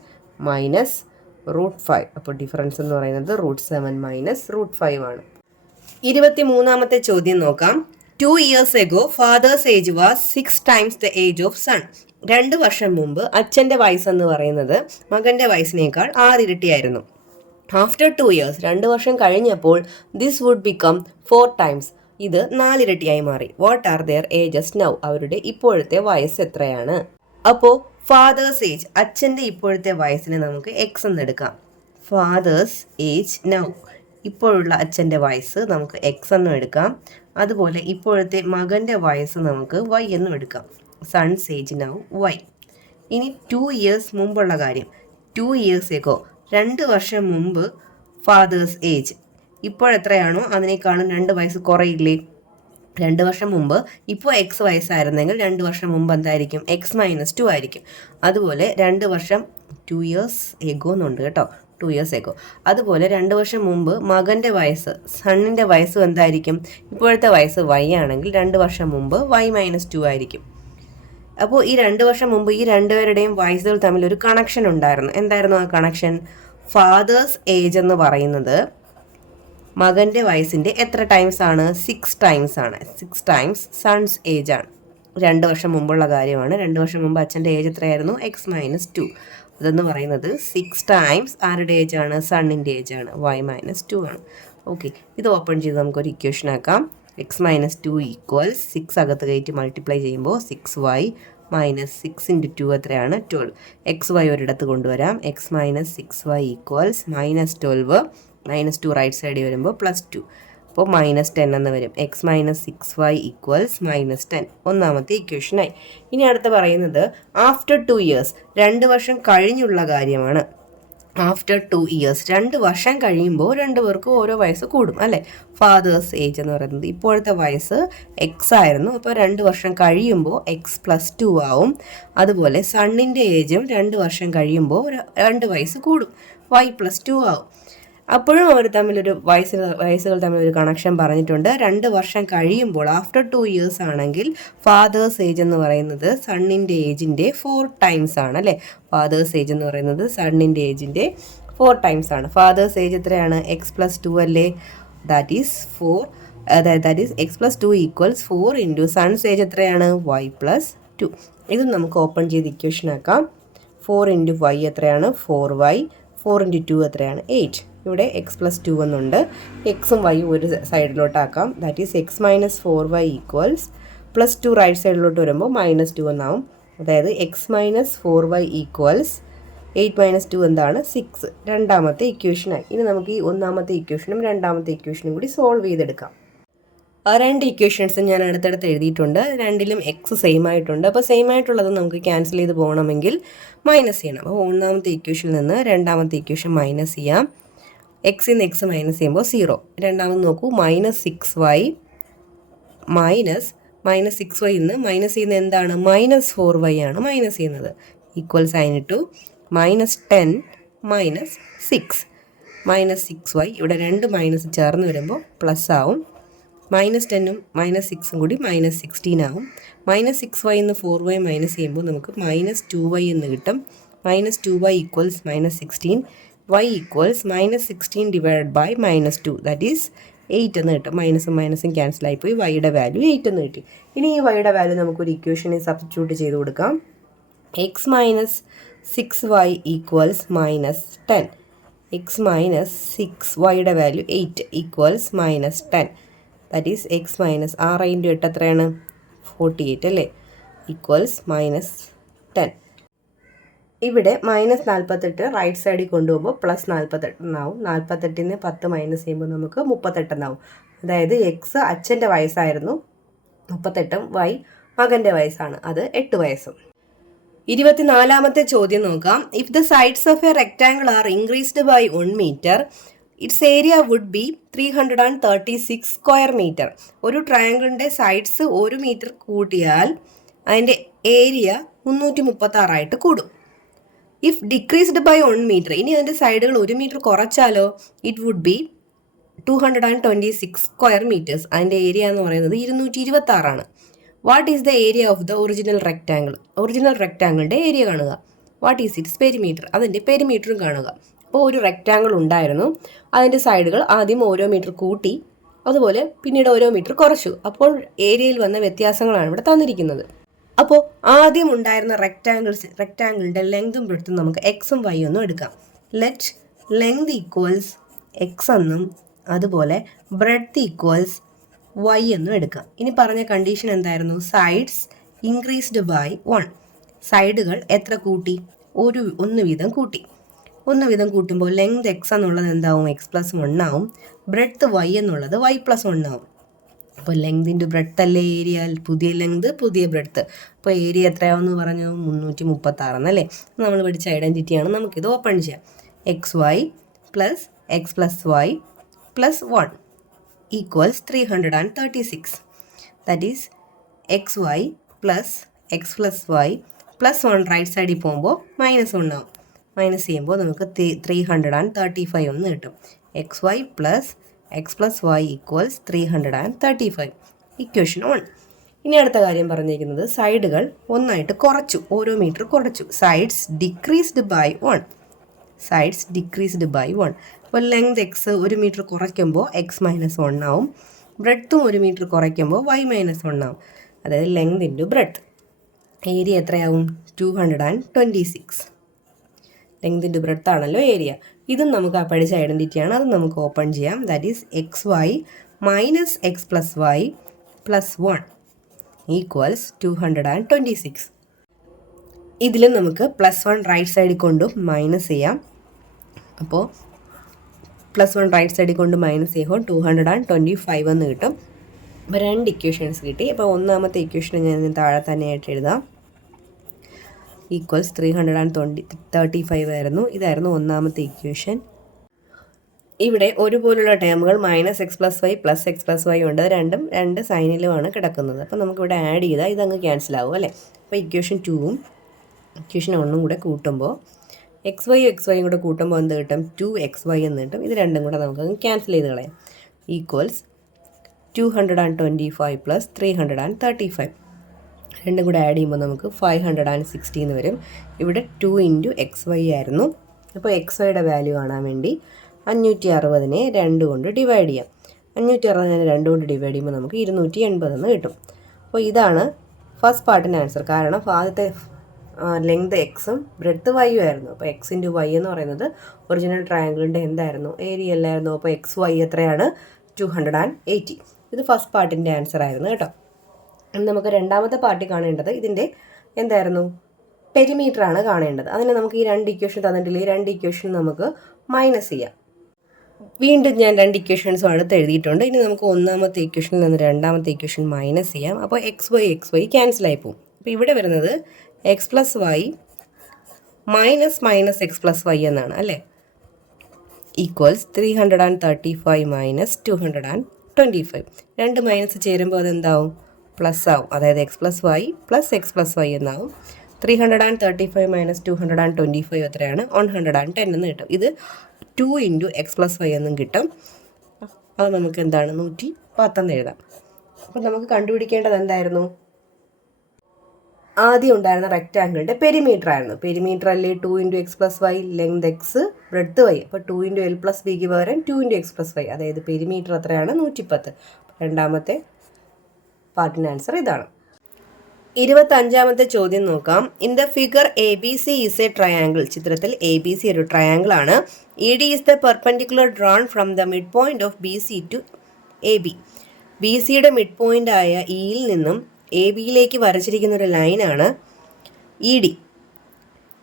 -√5. അപ്പോൾ ഡിഫറൻസ് എന്ന് പറയുന്നത് √7 - √5 ആണ്. 23ാമത്തെ ചോദ്യം നോക്കാം. 2 years ago, father's age was 6 times the age of son. 2 വർഷം മുമ്പ് അച്ഛൻ്റെ വയസ്സെന്ന് പറയുന്നത് മകൻ്റെ വയസ്സിനേക്കാൾ 6 ഇരട്ടിയായിരുന്നു. ആഫ്റ്റർ 2 years, 2 വർഷം കഴിഞ്ഞപ്പോൾ ദിസ് വുഡ് ബിക്കം 4 times. ഇത് 4 ഇരട്ടിയായി മാറി. What are their ages now? അവരുടെ ഇപ്പോഴത്തെ വയസ്സ് എത്രയാണ്? അപ്പോൾ ഫാദേഴ്സ് ഏജ്, അച്ഛൻ്റെ ഇപ്പോഴത്തെ വയസ്സിനെ നമുക്ക് എക്സ് എന്ന് എടുക്കാം. ഫാദേഴ്സ് ഏജ് നൗ, ഇപ്പോഴുള്ള അച്ഛൻ്റെ വയസ്സ് നമുക്ക് എക്സ് എന്നും എടുക്കാം. അതുപോലെ ഇപ്പോഴത്തെ മകൻ്റെ വയസ്സ് നമുക്ക് വൈ എന്നും എടുക്കാം. Son's age now y. ഇനി 2 years മുമ്പുള്ള കാര്യം. 2 years ago, 2 വർഷം മുമ്പ് ഫാദേഴ്സ് ഏജ്, ഇപ്പോഴെത്രയാണോ അതിനേക്കാളും 2 വയസ്സ് കുറയില്ലേ? 2 വർഷം മുമ്പ് ഇപ്പോൾ എക്സ് വയസ്സായിരുന്നെങ്കിൽ 2 വർഷം മുമ്പ് എന്തായിരിക്കും? എക്സ് -2 ആയിരിക്കും. അതുപോലെ 2 വർഷം 2 years ago എന്നുണ്ട് കേട്ടോ, 2 years ago. അതുപോലെ 2 വർഷം മുമ്പ് മകൻ്റെ വയസ്സ്, സണ്ണിൻ്റെ വയസ്സ് എന്തായിരിക്കും? ഇപ്പോഴത്തെ വയസ്സ് വൈ ആണെങ്കിൽ 2 വർഷം മുമ്പ് y -2 ആയിരിക്കും. അപ്പോൾ ഈ 2 വർഷം മുമ്പ് ഈ രണ്ടുപേരുടെയും വയസ്സുകൾ തമ്മിൽ ഒരു കണക്ഷൻ ഉണ്ടായിരുന്നു. എന്തായിരുന്നു ആ കണക്ഷൻ? ഫാദേഴ്സ് ഏജ് എന്ന് പറയുന്നത് മകൻ്റെ വയസ്സിൻ്റെ എത്ര ടൈംസ് ആണ്? 6 ടൈംസ് ആണ്. 6 ടൈംസ് സൺസ് ഏജ് ആണ്. 2 വർഷം മുമ്പുള്ള കാര്യമാണ്. 2 വർഷം മുമ്പ് അച്ഛൻ്റെ ഏജ് എത്രയായിരുന്നു? x-2. അതെന്ന് പറയുന്നത് 6 ടൈംസ് ആരുടെ ഏജ് ആണ്? സണ്ണിൻ്റെ ഏജ് ആണ്. y-2 ആണ്. ഓക്കെ, ഇത് ഓപ്പൺ ചെയ്ത് നമുക്കൊരു ഇക്വേഷൻ ആക്കാം. x-2 ഈക്വൽസ് 6 അകത്ത് കയറ്റി മൾട്ടിപ്ലൈ ചെയ്യുമ്പോൾ 6y മൈനസ് 6 × 2 എത്രയാണ്? 12. xy ഒരിടത്ത് കൊണ്ടുവരാം. x-6y ഈക്വൽസ് -12 -2 റൈറ്റ് സൈഡിൽ വരുമ്പോൾ +2. അപ്പോൾ -10 എന്ന് വരും. x-6y equals -10. ഒന്നാമത്തെ ഇക്വേഷനായി. ഇനി അടുത്ത് പറയുന്നത് ആഫ്റ്റർ 2 ഇയേഴ്സ്, 2 വർഷം കഴിഞ്ഞുള്ള കാര്യമാണ്. ആഫ്റ്റർ 2 ഇയേഴ്സ്, 2 വർഷം കഴിയുമ്പോൾ 2 പേർക്കും ഓരോ വയസ്സ് കൂടും അല്ലേ? ഫാദേഴ്സ് ഏജ് എന്ന് പറയുന്നത് ഇപ്പോഴത്തെ വയസ്സ് x ആയിരുന്നു. അപ്പോൾ 2 വർഷം കഴിയുമ്പോൾ x+2 ആവും. അതുപോലെ സണ്ണിൻ്റെ ഏജും 2 വർഷം കഴിയുമ്പോൾ 2 വയസ്സ് കൂടും, y+2 ആവും. അപ്പോഴും അവർ തമ്മിലൊരു വയസ്സുകൾ തമ്മിലൊരു കണക്ഷൻ പറഞ്ഞിട്ടുണ്ട്. 2 വർഷം കഴിയുമ്പോൾ ആഫ്റ്റർ 2 ഇയേഴ്സ് ആണെങ്കിൽ ഫാദേഴ്സ് ഏജ് എന്ന് പറയുന്നത് സണ്ണിൻ്റെ ഏജിൻ്റെ 4 ടൈംസ് ആണ് അല്ലേ? ഫാദേഴ്സ് ഏജ് എന്ന് പറയുന്നത് സണ്ണിൻ്റെ ഏജിൻ്റെ 4 ടൈംസ് ആണ്. ഫാദേഴ്സ് ഏജ് എത്രയാണ്? x+2 അല്ലേ? That is 4. That is x+2 equals 4 into sons age എത്രയാണ്? y+2. ഇത് നമുക്ക് ഓപ്പൺ ചെയ്ത് ഇക്വേഷൻ ആക്കാം. 4 ഇൻറ്റു y എത്രയാണ്? 4y. 4 ഇൻറ്റു 2 എത്രയാണ്? 8. ഇവിടെ x+2 എന്നുണ്ട്. എക്സും വൈയും ഒരു സൈഡിലോട്ടാക്കാം. That is x-4y equals +2 right സൈഡിലോട്ട് വരുമ്പോൾ -2 എന്നാവും. അതായത് x-4y ഈക്വൽസ് 8 - 2 എന്താണ്? 6. രണ്ടാമത്തെ ഇക്വേഷനായി. ഇനി നമുക്ക് ഈ ഒന്നാമത്തെ ഇക്വേഷനും രണ്ടാമത്തെ ഇക്വേഷനും കൂടി സോൾവ് ചെയ്തെടുക്കാം. 2 ഇക്വേഷൻസും ഞാൻ അടുത്തടുത്ത് എഴുതിയിട്ടുണ്ട്. രണ്ടിലും x സെയിം ആയിട്ടുണ്ട്. അപ്പോൾ സെയിം ആയിട്ടുള്ളത് നമുക്ക് ക്യാൻസൽ ചെയ്ത് പോകണമെങ്കിൽ മൈനസ് ചെയ്യണം. അപ്പോൾ ഒന്നാമത്തെ ഇക്വേഷനിൽ നിന്ന് രണ്ടാമത്തെ ഇക്വേഷൻ മൈനസ് ചെയ്യാം. എക്സിൽ നിന്ന് എക്സ് മൈനസ് ചെയ്യുമ്പോൾ 0. രണ്ടാമത് നോക്കൂ, -6y -6y നിന്ന് മൈനസ് ചെയ്യുന്നത് എന്താണ്? -4y ആണ് മൈനസ് ചെയ്യുന്നത്. ഈക്വൽ സൈൻ ഇട്ടു. -10 -6 -6y. ഇവിടെ 2 മൈനസ് ചേർന്ന് വരുമ്പോൾ പ്ലസ് ആവും. -10ഉം -6ഉം കൂടി -16 ആവും. -6y നിന്ന് 4y മൈനസ് ചെയ്യുമ്പോൾ നമുക്ക് -2y എന്ന് കിട്ടും. -2y equals -16. y equals -16 divide by -2 that is 8 എന്ന് കിട്ടും. മൈനസും മൈനസും ക്യാൻസൽ ആയിപ്പോയി. വൈയുടെ വാല്യൂ 8 എന്ന് കിട്ടി. ഇനി ഈ വൈയുടെ വാല്യൂ നമുക്കൊരു ഇക്വേഷനിൽ സബ്സ്റ്റിറ്റ്യൂട്ട് ചെയ്ത് കൊടുക്കാം. x-6y equals -10. x-6 വൈയുടെ value 8 equals -10 that is x - 6 × 8 എത്രയാണ്? 48 അല്ലേ? ഈക്വൽസ് -10. ഇവിടെ -48 റൈറ്റ് സൈഡിൽ കൊണ്ടുപോകുമ്പോൾ +48 എന്നാവും. 48ന് 10 മൈനസ് ചെയ്യുമ്പോൾ നമുക്ക് 38 എന്നാവും. അതായത് എക്സ് അച്ഛൻ്റെ വയസ്സായിരുന്നു 38ഉം y മകൻ്റെ വയസ്സാണ്, അത് 8 വയസ്സും. 24ാമത്തെ ചോദ്യം നോക്കാം. If the sides of a rectangle are increased by 1 metre its area would be 336 square metre. ഒരു ട്രയാങ്കിളിൻ്റെ സൈഡ്സ് 1 മീറ്റർ കൂട്ടിയാൽ അതിൻ്റെ ഏരിയ 336 ആയിട്ട് കൂടും. ഇഫ് ഡിക്രീസ്ഡ് ബൈ 1 മീറ്റർ, ഇനി അതിൻ്റെ സൈഡുകൾ 1 മീറ്റർ കുറച്ചാലോ? It would be 226 square metres. അതിൻ്റെ ഏരിയ എന്ന് പറയുന്നത് 226 ആണ്. What is the area of the original rectangle? Original റെക്ടാങ്കിളിൻ്റെ ഏരിയ കാണുക. What is its perimeter? അതിൻ്റെ പെരിമീറ്ററും കാണുക. അപ്പോൾ ഒരു റെക്ടാങ്കിൾ ഉണ്ടായിരുന്നു, അതിൻ്റെ സൈഡുകൾ ആദ്യം ഓരോ മീറ്റർ കൂട്ടി, അതുപോലെ പിന്നീട് ഓരോ മീറ്റർ കുറച്ചു. അപ്പോൾ ഏരിയയിൽ വന്ന വ്യത്യാസങ്ങളാണ് ഇവിടെ തന്നിരിക്കുന്നത്. അപ്പോൾ ആദ്യം ഉണ്ടായിരുന്ന റെക്ടാങ്കിളിൻ്റെ ലെങ്തും ബ്രെഡ്ത്തും നമുക്ക് എക്സും വൈ ഒന്നും എടുക്കാം. ലെറ്റ് ലെങ്ത് ഈക്വൽസ് എക്സ് എന്നും അതുപോലെ ബ്രെഡ്ത്ത് ഈക്വൽസ് വൈ എന്നും എടുക്കാം. ഇനി പറഞ്ഞ കണ്ടീഷൻ എന്തായിരുന്നു? Sides increased by 1. സൈഡുകൾ എത്ര കൂട്ടി? 1 വീതം കൂട്ടി. 1 വീതം കൂട്ടുമ്പോൾ ലെങ്ത് എക്സ് എന്നുള്ളത് എന്താവും? x+1 ആവും. ബ്രെഡ്ത്ത് വൈ എന്നുള്ളത് y+1 ആവും. അപ്പോൾ ലെങ്ത് ഇൻറ്റു ബ്രെഡ്ത്ത് അല്ലേ ഏരിയ? പുതിയ ലെങ്ത് പുതിയ ബ്രെഡ്ത്ത്. അപ്പോൾ ഏരിയ എത്രയാവെന്ന് പറഞ്ഞു? 336 എന്നല്ലേ? നമ്മൾ പഠിച്ച ഐഡൻറ്റിറ്റിയാണ്. നമുക്കിത് ഓപ്പൺ ചെയ്യാം. xy plus x+y plus 1 equals 336. That is xy plus x+y plus 1 right സൈഡിൽ പോകുമ്പോൾ -1 ആവും. മൈനസ് ചെയ്യുമ്പോൾ നമുക്ക് 335 എന്ന് കിട്ടും. xy plus x+y equals 335. Equation 1. ഇനി അടുത്ത കാര്യം പറഞ്ഞിരിക്കുന്നത് സൈഡുകൾ ഒന്നായിട്ട് കുറച്ചു, ഓരോ മീറ്റർ കുറച്ചു. Sides decreased by 1. Sides decreased by 1. അപ്പോൾ ലെങ്ത് എക്സ് 1 മീറ്റർ കുറയ്ക്കുമ്പോൾ എക്സ് മൈനസ് 1 ആവും. ബ്രെഡ്ത്തും 1 മീറ്റർ കുറയ്ക്കുമ്പോൾ വൈ മൈനസ് 1 ആവും. അതായത് ലെങ്ത് ഇൻറ്റു ബ്രെഡ്ത്ത്. ഏരിയ എത്രയാവും? 226. ലെങ്ത് ഇൻറ്റു ബ്രെഡ്ത്ത് ആണല്ലോ ഏരിയ. ഇതും നമുക്ക് ആ പഠിച്ച ഐഡൻറ്റിറ്റിയാണ്, അത് നമുക്ക് ഓപ്പൺ ചെയ്യാം. That is x Y minus x plus y plus 1 equals 226. ഇതിൽ നമുക്ക് +1 റൈറ്റ് സൈഡിൽ കൊണ്ടും മൈനസ് ചെയ്യാം. അപ്പോൾ +1 റൈറ്റ് സൈഡിൽ കൊണ്ട് മൈനസ് ചെയ്യുമ്പോൾ 225 എന്ന് കിട്ടും. അപ്പോൾ 2 ഇക്വേഷൻസ് കിട്ടി. അപ്പോൾ ഒന്നാമത്തെ ഇക്വേഷൻ ഞാൻ താഴെ തന്നെയായിട്ട് എഴുതാം. ഈക്വൽസ് 335 ആയിരുന്നു. ഇതായിരുന്നു ഒന്നാമത്തെ ഇക്വേഷൻ. ഇവിടെ ഒരുപോലുള്ള ടേമുകൾ -x + y + x + y ഉണ്ട്. രണ്ടും 2 സൈനിലുമാണ് കിടക്കുന്നത്. അപ്പോൾ നമുക്കിവിടെ ആഡ് ചെയ്താൽ ഇതങ്ങ് ക്യാൻസൽ ആവും അല്ലേ. അപ്പോൾ ഇക്വേഷൻ 2ഉം ഇക്വേഷൻ 1ഉം കൂടെ കൂട്ടുമ്പോൾ എക്സ് വൈയും കൂടെ കൂട്ടുമ്പോൾ എന്ത് കിട്ടും? 2xy എന്ന് കിട്ടും. ഇത് രണ്ടും കൂടെ നമുക്കങ്ങ് ക്യാൻസൽ ചെയ്ത് കളയാം. ഈക്വൽസ് 225 + 335. രണ്ടും കൂടെ ആഡ് ചെയ്യുമ്പോൾ നമുക്ക് 560 എന്ന് വരും. ഇവിടെ 2 × xy ആയിരുന്നു. അപ്പോൾ xyയുടെ വാല്യൂ കാണാൻ വേണ്ടി 560നെ 2 കൊണ്ട് ഡിവൈഡ് ചെയ്യാം. 560നെ 2 കൊണ്ട് ഡിവൈഡ് ചെയ്യുമ്പോൾ നമുക്ക് 280 എന്ന് കിട്ടും. അപ്പോൾ ഇതാണ് ഫസ്റ്റ് പാർട്ടിൻ്റെ ആൻസർ. കാരണം ആദ്യത്തെ ലെങ്ത് എക്സും ബ്രെഡ്ത്ത് വൈയും ആയിരുന്നു. അപ്പോൾ x × y എന്ന് പറയുന്നത് ഒറിജിനൽ ട്രയാങ്കിളിൻ്റെ എന്തായിരുന്നു? ഏരിയ അല്ലായിരുന്നു. അപ്പോൾ xy എത്രയാണ്? 280. ഇത് ഫസ്റ്റ് പാർട്ടിൻ്റെ ആൻസർ ആയിരുന്നു കേട്ടോ. നമുക്ക് രണ്ടാമത്തെ പാർട്ടി കാണേണ്ടത് ഇതിൻ്റെ എന്തായിരുന്നു? പെരിമീറ്റർ ആണ് കാണേണ്ടത്. അതിന് നമുക്ക് ഈ 2 ഇക്വേഷൻ തന്നിട്ടില്ല. ഈ 2 ഇക്വേഷൻ നമുക്ക് മൈനസ് ചെയ്യാം. വീണ്ടും ഞാൻ 2 ഇക്വേഷൻസും അടുത്ത് എഴുതിയിട്ടുണ്ട്. ഇനി നമുക്ക് ഒന്നാമത്തെ ഇക്വേഷനിൽ നിന്ന് രണ്ടാമത്തെ ഇക്വേഷൻ മൈനസ് ചെയ്യാം. അപ്പോൾ xy ക്യാൻസൽ ആയി പോകും. അപ്പോൾ ഇവിടെ വരുന്നത് x + y minus x + y എന്നാണ് അല്ലേ. ഈക്വൽസ് 335 - 225. 2 മൈനസ് ചേരുമ്പോൾ അതെന്താവും? പ്ലസ് ആവും. അതായത് x + y + x + y എന്നാവും. 335 - 225 എത്രയാണ്? 110 എന്ന് കിട്ടും. ഇത് 2 × x + y എന്നും കിട്ടും. അത് നമുക്ക് എന്താണ്? 110 എന്ന് എഴുതാം. അപ്പോൾ നമുക്ക് കണ്ടുപിടിക്കേണ്ടത് എന്തായിരുന്നു? ആദ്യം ഉണ്ടായിരുന്ന റെക്റ്റാങ്കിളിൻ്റെ പെരിമീറ്റർ ആയിരുന്നു. പെരിമീറ്റർ അല്ലേ 2 × x + y, length X, breadth y. അപ്പോൾ 2 × l + bക്ക് പകരം 2 × x + y. അതായത് പെരിമീറ്റർ എത്രയാണ്? 110. രണ്ടാമത്തെ പാർട്ടിൻ്റെ ആൻസർ ഇതാണ്. 25ാമത്തെ ചോദ്യം നോക്കാം. In the figure ABC is a triangle. ചിത്രത്തിൽ ABC ഒരു ട്രയാങ്കിൾ ആണ്. ED is the perpendicular drawn from the mid point of BC to AB. BCയുടെ മിഡ് പോയിന്റ് ആയ ഇയിൽ നിന്നും ABയിലേക്ക് വരച്ചിരിക്കുന്ന ഒരു ലൈനാണ് ED.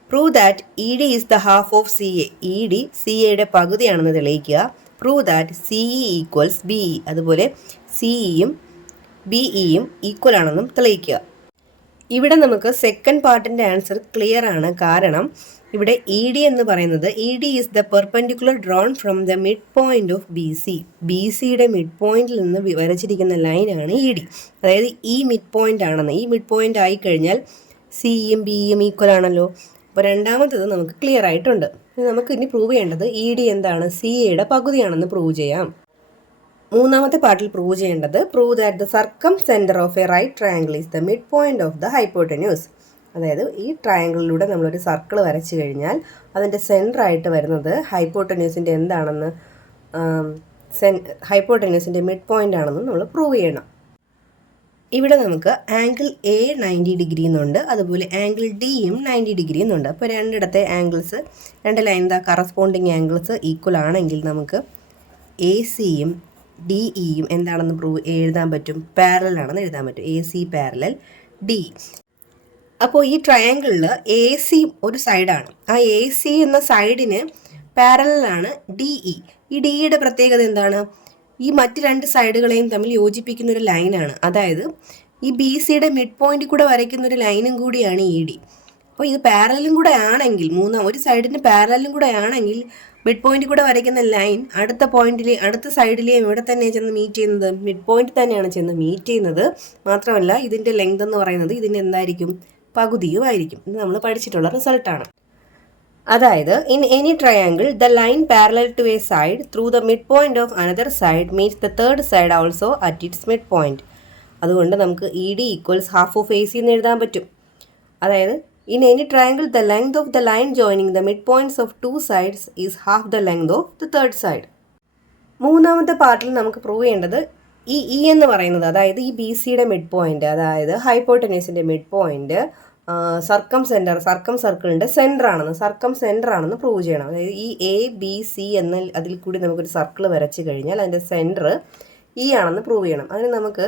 Prove that ED is the half of CA. ED CAയുടെ പകുതിയാണെന്ന് തെളിയിക്കുക. Prove that CE equals BE. അതുപോലെ CEയും BEയും ഈക്വൽ ആണെന്നും തെളിയിക്കുക. ഇവിടെ നമുക്ക് സെക്കൻഡ് പാർട്ടിൻ്റെ ആൻസർ ക്ലിയർ ആണ്. കാരണം ഇവിടെ ED എന്ന് പറയുന്നത് ED is the perpendicular drawn from the mid point of BC. BCയുടെ മിഡ് പോയിന്റിൽ നിന്ന് വരച്ചിരിക്കുന്ന ലൈനാണ് ED. അതായത് ഈ മിഡ് പോയിന്റ് ആണെന്ന്. ഈ മിഡ് പോയിന്റ് ആയിക്കഴിഞ്ഞാൽ CEയും BEയും ഈക്വൽ ആണല്ലോ. അപ്പോൾ രണ്ടാമത്തത് നമുക്ക് ക്ലിയർ ആയിട്ടുണ്ട്. നമുക്ക് ഇനി പ്രൂവ് ചെയ്യേണ്ടത് ED എന്താണ്? CAയുടെ പകുതിയാണെന്ന് പ്രൂവ് ചെയ്യാം. മൂന്നാമത്തെ പാർട്ടിൽ പ്രൂവ് ചെയ്യേണ്ടത് prove that the circumcentre of a right triangle is the mid point of the hypotenuse. അതായത് ഈ ട്രയാങ്കിളിലൂടെ നമ്മളൊരു സർക്കിൾ വരച്ചു കഴിഞ്ഞാൽ അതിൻ്റെ സെൻറ്ററായിട്ട് വരുന്നത് ഹൈപ്പോട്ടന്യൂസിൻ്റെ എന്താണെന്ന്, ഹൈപ്പോട്ടന്യൂസിൻ്റെ മിഡ് പോയിന്റ് ആണെന്ന് നമ്മൾ പ്രൂവ് ചെയ്യണം. ഇവിടെ നമുക്ക് ആംഗിൾ A 90 ഡിഗ്രി എന്നുണ്ട്, അതുപോലെ ആംഗിൾ Dയും 90 ഡിഗ്രി എന്നുണ്ട്. അപ്പോൾ രണ്ടിടത്തെ ആംഗിൾസ്, രണ്ട് ലൈനിൻ്റെ കറസ്പോണ്ടിങ് ആംഗിൾസ് ഈക്വൽ ആണെങ്കിൽ നമുക്ക് ACയും DEയും എന്താണെന്ന് എഴുതാൻ പറ്റും? പാരലൽ ആണെന്ന് എഴുതാൻ പറ്റും. AC parallel DE. അപ്പോൾ ഈ ട്രയാങ്കിളിൽ AC ഒരു സൈഡാണ്. ആ AC എന്ന സൈഡിന് പാരലലാണ് DE. ഈ DEയുടെ പ്രത്യേകത എന്താണ്? ഈ മറ്റ് രണ്ട് സൈഡുകളെയും തമ്മിൽ യോജിപ്പിക്കുന്ന ഒരു ലൈനാണ്. അതായത് ഈ BCയുടെ മിഡ് പോയിന്റിൽ കൂടെ വരയ്ക്കുന്ന ഒരു ലൈനും കൂടിയാണ് ED. അപ്പോൾ ഇത് പാരലും കൂടെ ആണെങ്കിൽ, ഒരു സൈഡിന് പാരലും കൂടെ ആണെങ്കിൽ മിഡ് പോയിന്റിൽ കൂടെ വരയ്ക്കുന്ന ലൈൻ അടുത്ത സൈഡിലെയും ഇവിടെ തന്നെയാണ് ചെന്ന് മീറ്റ് ചെയ്യുന്നത്. മിഡ് പോയിന്റ് തന്നെയാണ് ചെന്ന് മീറ്റ് ചെയ്യുന്നത്. മാത്രമല്ല ഇതിൻ്റെ ലെങ്ത് എന്ന് പറയുന്നത് ഇതിൻ്റെ എന്തായിരിക്കും? പകുതിയും ആയിരിക്കും. ഇത് നമ്മൾ പഠിച്ചിട്ടുള്ള റിസൾട്ടാണ്. അതായത് in any triangle the line parallel to a side through the mid point of another side meets the third side also at its mid point. അതുകൊണ്ട് നമുക്ക് E D equals half of A C എന്ന് എഴുതാൻ പറ്റും. അതായത് in any triangle the length of the line joining the mid points of two sides is half the length of the third side. മൂന്നാമത്തെ പാർട്ടിൽ നമുക്ക് പ്രൂവ് ചെയ്യേണ്ടത് ഈ ഇ എന്ന് പറയുന്നത്, അതായത് ഈ ബി സിയുടെ മിഡ് പോയിന്റ്, അതായത് ഹൈപ്പോട്ടനേസിൻ്റെ മിഡ് പോയിന്റ് സർക്കം സർക്കിളിൻ്റെ സെൻറ്റർ ആണെന്ന് പ്രൂവ് ചെയ്യണം. അതായത് ഈ എ ബി സി എന്ന അതിൽ കൂടി നമുക്കൊരു സർക്കിൾ വരച്ച് കഴിഞ്ഞാൽ അതിൻ്റെ സെൻറ്റർ ഇ ആണെന്ന് പ്രൂവ് ചെയ്യണം. അതിന് നമുക്ക്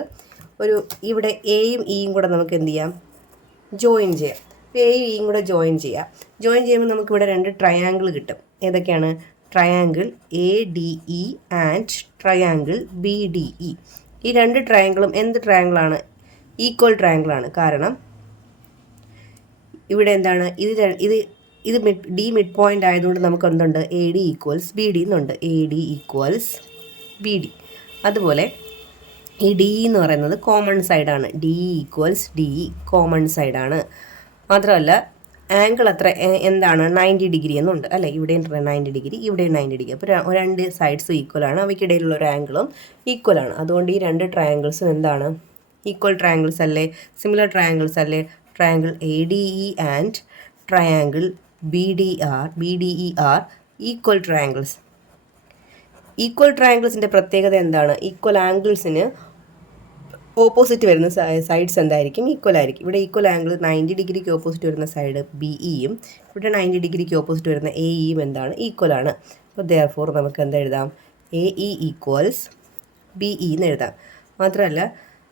ഇവിടെ എയും ഇയും കൂടെ നമുക്ക് എന്ത് ചെയ്യാം, ജോയിൻ ചെയ്യാം. എയും ഇയും കൂടെ ജോയിൻ ചെയ്യുമ്പോൾ നമുക്കിവിടെ 2 ട്രയാങ്കിൾ കിട്ടും. ഏതൊക്കെയാണ്? Triangle A D E and triangle B D E. ഈ 2 ട്രയാങ്കിളും എന്ത് ട്രയാങ്കിളാണ്? ഈക്വൽ ട്രയാങ്കിളാണ്. കാരണം ഇവിടെ എന്താണ്, ഇത് ഡി മിഡ് പോയിന്റ് ആയതുകൊണ്ട് നമുക്ക് എന്തുണ്ട്, A D equals B D എന്നുണ്ട്. A D equals B D. അതുപോലെ ഈ ഡി എന്ന് പറയുന്നത് കോമൺ സൈഡാണ്. ഡി ഈക്വൽസ് ഡി കോമൺ സൈഡാണ്. മാത്രമല്ല ആംഗിൾ എന്താണ് 90 ഡിഗ്രി എന്നുണ്ട് അല്ലേ. ഇവിടെ 90 ഡിഗ്രി, ഇവിടെ 90 ഡിഗ്രി. അപ്പോൾ 2 സൈഡ്സും ഈക്വലാണ്. അവയ്ക്കിടയിലുള്ള ഒരു ആംഗിളും ഈക്വലാണ്. അതുകൊണ്ട് ഈ 2 ട്രയാങ്കിൾസും എന്താണ്, ഈക്വൽ ട്രയാങ്കിൾസ് അല്ലേ, സിമിലർ ട്രയാങ്കിൾസ് അല്ലേ. Triangle A D E and triangle B D E are equal triangles. Equal ട്രയാങ്കിൾസിൻ്റെ പ്രത്യേകത എന്താണ്? ഈക്വൽ ആംഗിൾസിന് ഓപ്പോസിറ്റ് വരുന്ന സൈഡ്സ് എന്തായിരിക്കും? ഈക്വൽ ആയിരിക്കും. ഇവിടെ ഈക്വൽ ആംഗിൾ 90 ഡിഗ്രിക്ക് ഓപ്പോസിറ്റ് വരുന്ന സൈഡ് ബി ഇയും ഇവിടെ 90 ഡിഗ്രിക്ക് ഓപ്പോസിറ്റ് വരുന്ന എ ഇയും എന്താണ്? ഈക്വലാണ്. അപ്പോൾ ദെയർഫോർ നമുക്ക് എന്തെഴുതാം? A E equals B E എന്ന് എഴുതാം. മാത്രമല്ല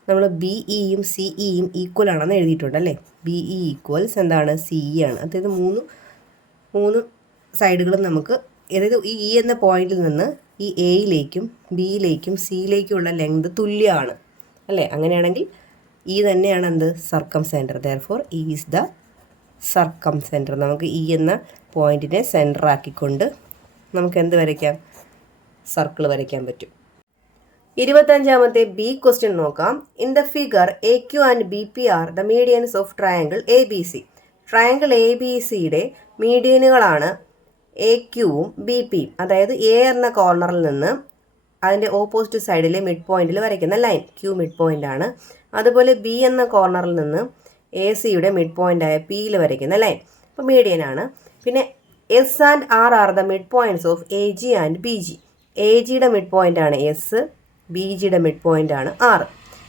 നമ്മൾ ബി ഇയും സി ഇയും ഈക്വൽ ആണെന്ന് എഴുതിയിട്ടുണ്ട് അല്ലേ. ബി ഇ ഈക്വൽസ് എന്താണ്? സി ഇ ആണ്. അതായത് മൂന്ന് സൈഡുകളും നമുക്ക്, അതായത് ഈ ഇ എന്ന പോയിന്റിൽ നിന്ന് ഈ എയിലേക്കും ബിയിലേക്കും സിയിലേക്കുമുള്ള ലെങ്ത് തുല്യമാണ് അല്ലേ. അങ്ങനെയാണെങ്കിൽ ഇ തന്നെയാണ് എന്ത്? Circumcentre. Therefore E is the circumcentre. നമുക്ക് ഇ എന്ന പോയിന്റിനെ സെൻറ്റർ ആക്കിക്കൊണ്ട് നമുക്ക് എന്ത് വരയ്ക്കാം? സർക്കിൾ വരയ്ക്കാൻ പറ്റും. 25ാമത്തെ ബി ക്വസ്റ്റ്യൻ നോക്കാം. In the figure A Q and B P are the medians of triangle A B C. Triangle A B സിയുടെ മീഡിയനുകളാണ് എ ക്യുവും ബി പിയും. അതായത് എ എന്ന കോർണറിൽ നിന്ന് അതിൻ്റെ ഓപ്പോസിറ്റ് സൈഡിലെ മിഡ് പോയിന്റിൽ വരയ്ക്കുന്ന ലൈൻ ക്യൂ മിഡ് പോയിന്റ് ആണ്. അതുപോലെ ബി എന്ന കോർണറിൽ നിന്ന് എ സിയുടെ മിഡ് പോയിന്റായ പിയിൽ വരയ്ക്കുന്ന ലൈൻ ഇപ്പോൾ മീഡിയനാണ്. പിന്നെ S and R are the mid points of A G and B G. A ജിയുടെ മിഡ് പോയിന്റാണ് എസ്, ബി ജിയുടെ മിഡ് പോയിന്റാണ് ആർ.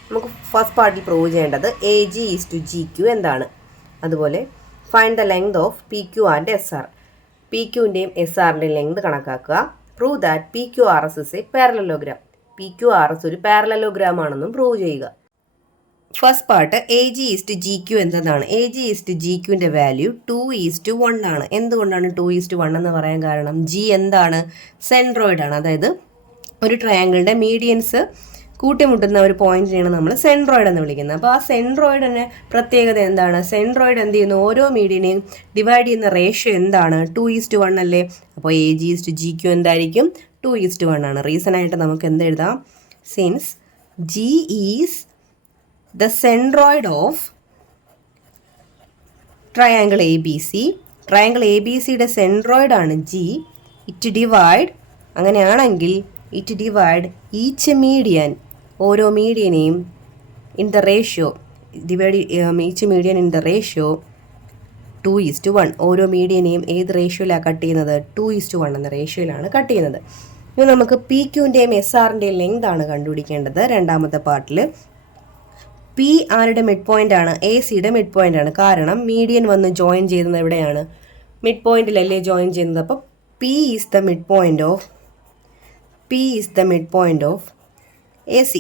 നമുക്ക് ഫസ്റ്റ് പാർട്ടിൽ പ്രൂവ് ചെയ്യേണ്ടത് A G is to G Q എന്താണ്. അതുപോലെ find the length of P Q and S R. P ക്യുവിൻ്റെയും എസ് ആറിൻ്റെയും ലെങ്ത് കണക്കാക്കുക. Prove that P Q R S is a parallelogram. P Q R S ഒരു പാരലലോഗ്രാം ആണെന്നും പ്രൂവ് ചെയ്യുക. First part A G is to G Q എന്നതാണ്. A G is to G ക്യുവിൻ്റെ വാല്യൂ 2:1 ആണ്. എന്തുകൊണ്ടാണ് 2:1 എന്ന് പറയാൻ കാരണം? ജി എന്താണ്? സെൻട്രോയിഡ് ആണ്. അതായത് ഒരു ട്രയാങ്കിളിൻ്റെ മീഡിയൻസ് കൂട്ടിമുട്ടുന്ന ഒരു പോയിന്റിനെയാണ് നമ്മൾ സെൻട്രോയിഡ് എന്ന് വിളിക്കുന്നത്. അപ്പോൾ ആ സെൻട്രോയിഡിൻ്റെ പ്രത്യേകത എന്താണ്? സെൻട്രോയിഡ് എന്ത് ചെയ്യുന്നു? ഓരോ മീഡിയനെയും ഡിവൈഡ് ചെയ്യുന്ന റേഷ്യോ എന്താണ്? 2:1 അല്ലേ. അപ്പോൾ A G is to G Q എന്തായിരിക്കും? 2:1 ആണ്. റീസൺ ആയിട്ട് നമുക്ക് എന്തെഴുതാം? Since G is the centroid of triangle A B C. Triangle A B സിയുടെ സെൻട്രോയിഡ് ആണ് ജി. ഇറ്റ് ഡിവൈഡ്, അങ്ങനെയാണെങ്കിൽ ഇറ്റ് ഡിവൈഡ് ഈച്ച് മീഡിയൻ, ഓരോ മീഡിയനെയും in the ratio, divide each median in the ratio 2:1. ഓരോ മീഡിയനെയും ഏത് റേഷ്യോയിലാണ് കട്ട് ചെയ്യുന്നത്? 2:1 എന്ന റേഷ്യോയിലാണ് കട്ട് ചെയ്യുന്നത്. ഇനി നമുക്ക് പി ക്യുവിൻ്റെയും എസ് ആറിൻ്റെയും ലെങ്ത് ആണ് കണ്ടുപിടിക്കേണ്ടത്. രണ്ടാമത്തെ പാർട്ടിൽ പി ആരുടെ മിഡ് പോയിന്റ് ആണ്? എ സിയുടെ മിഡ് പോയിന്റ് ആണ്. കാരണം മീഡിയൻ വന്ന് ജോയിൻ ചെയ്യുന്നത് എവിടെയാണ്? മിഡ് പോയിന്റിലല്ലേ ജോയിൻ ചെയ്യുന്നത്. അപ്പോൾ P is the mid point of A C.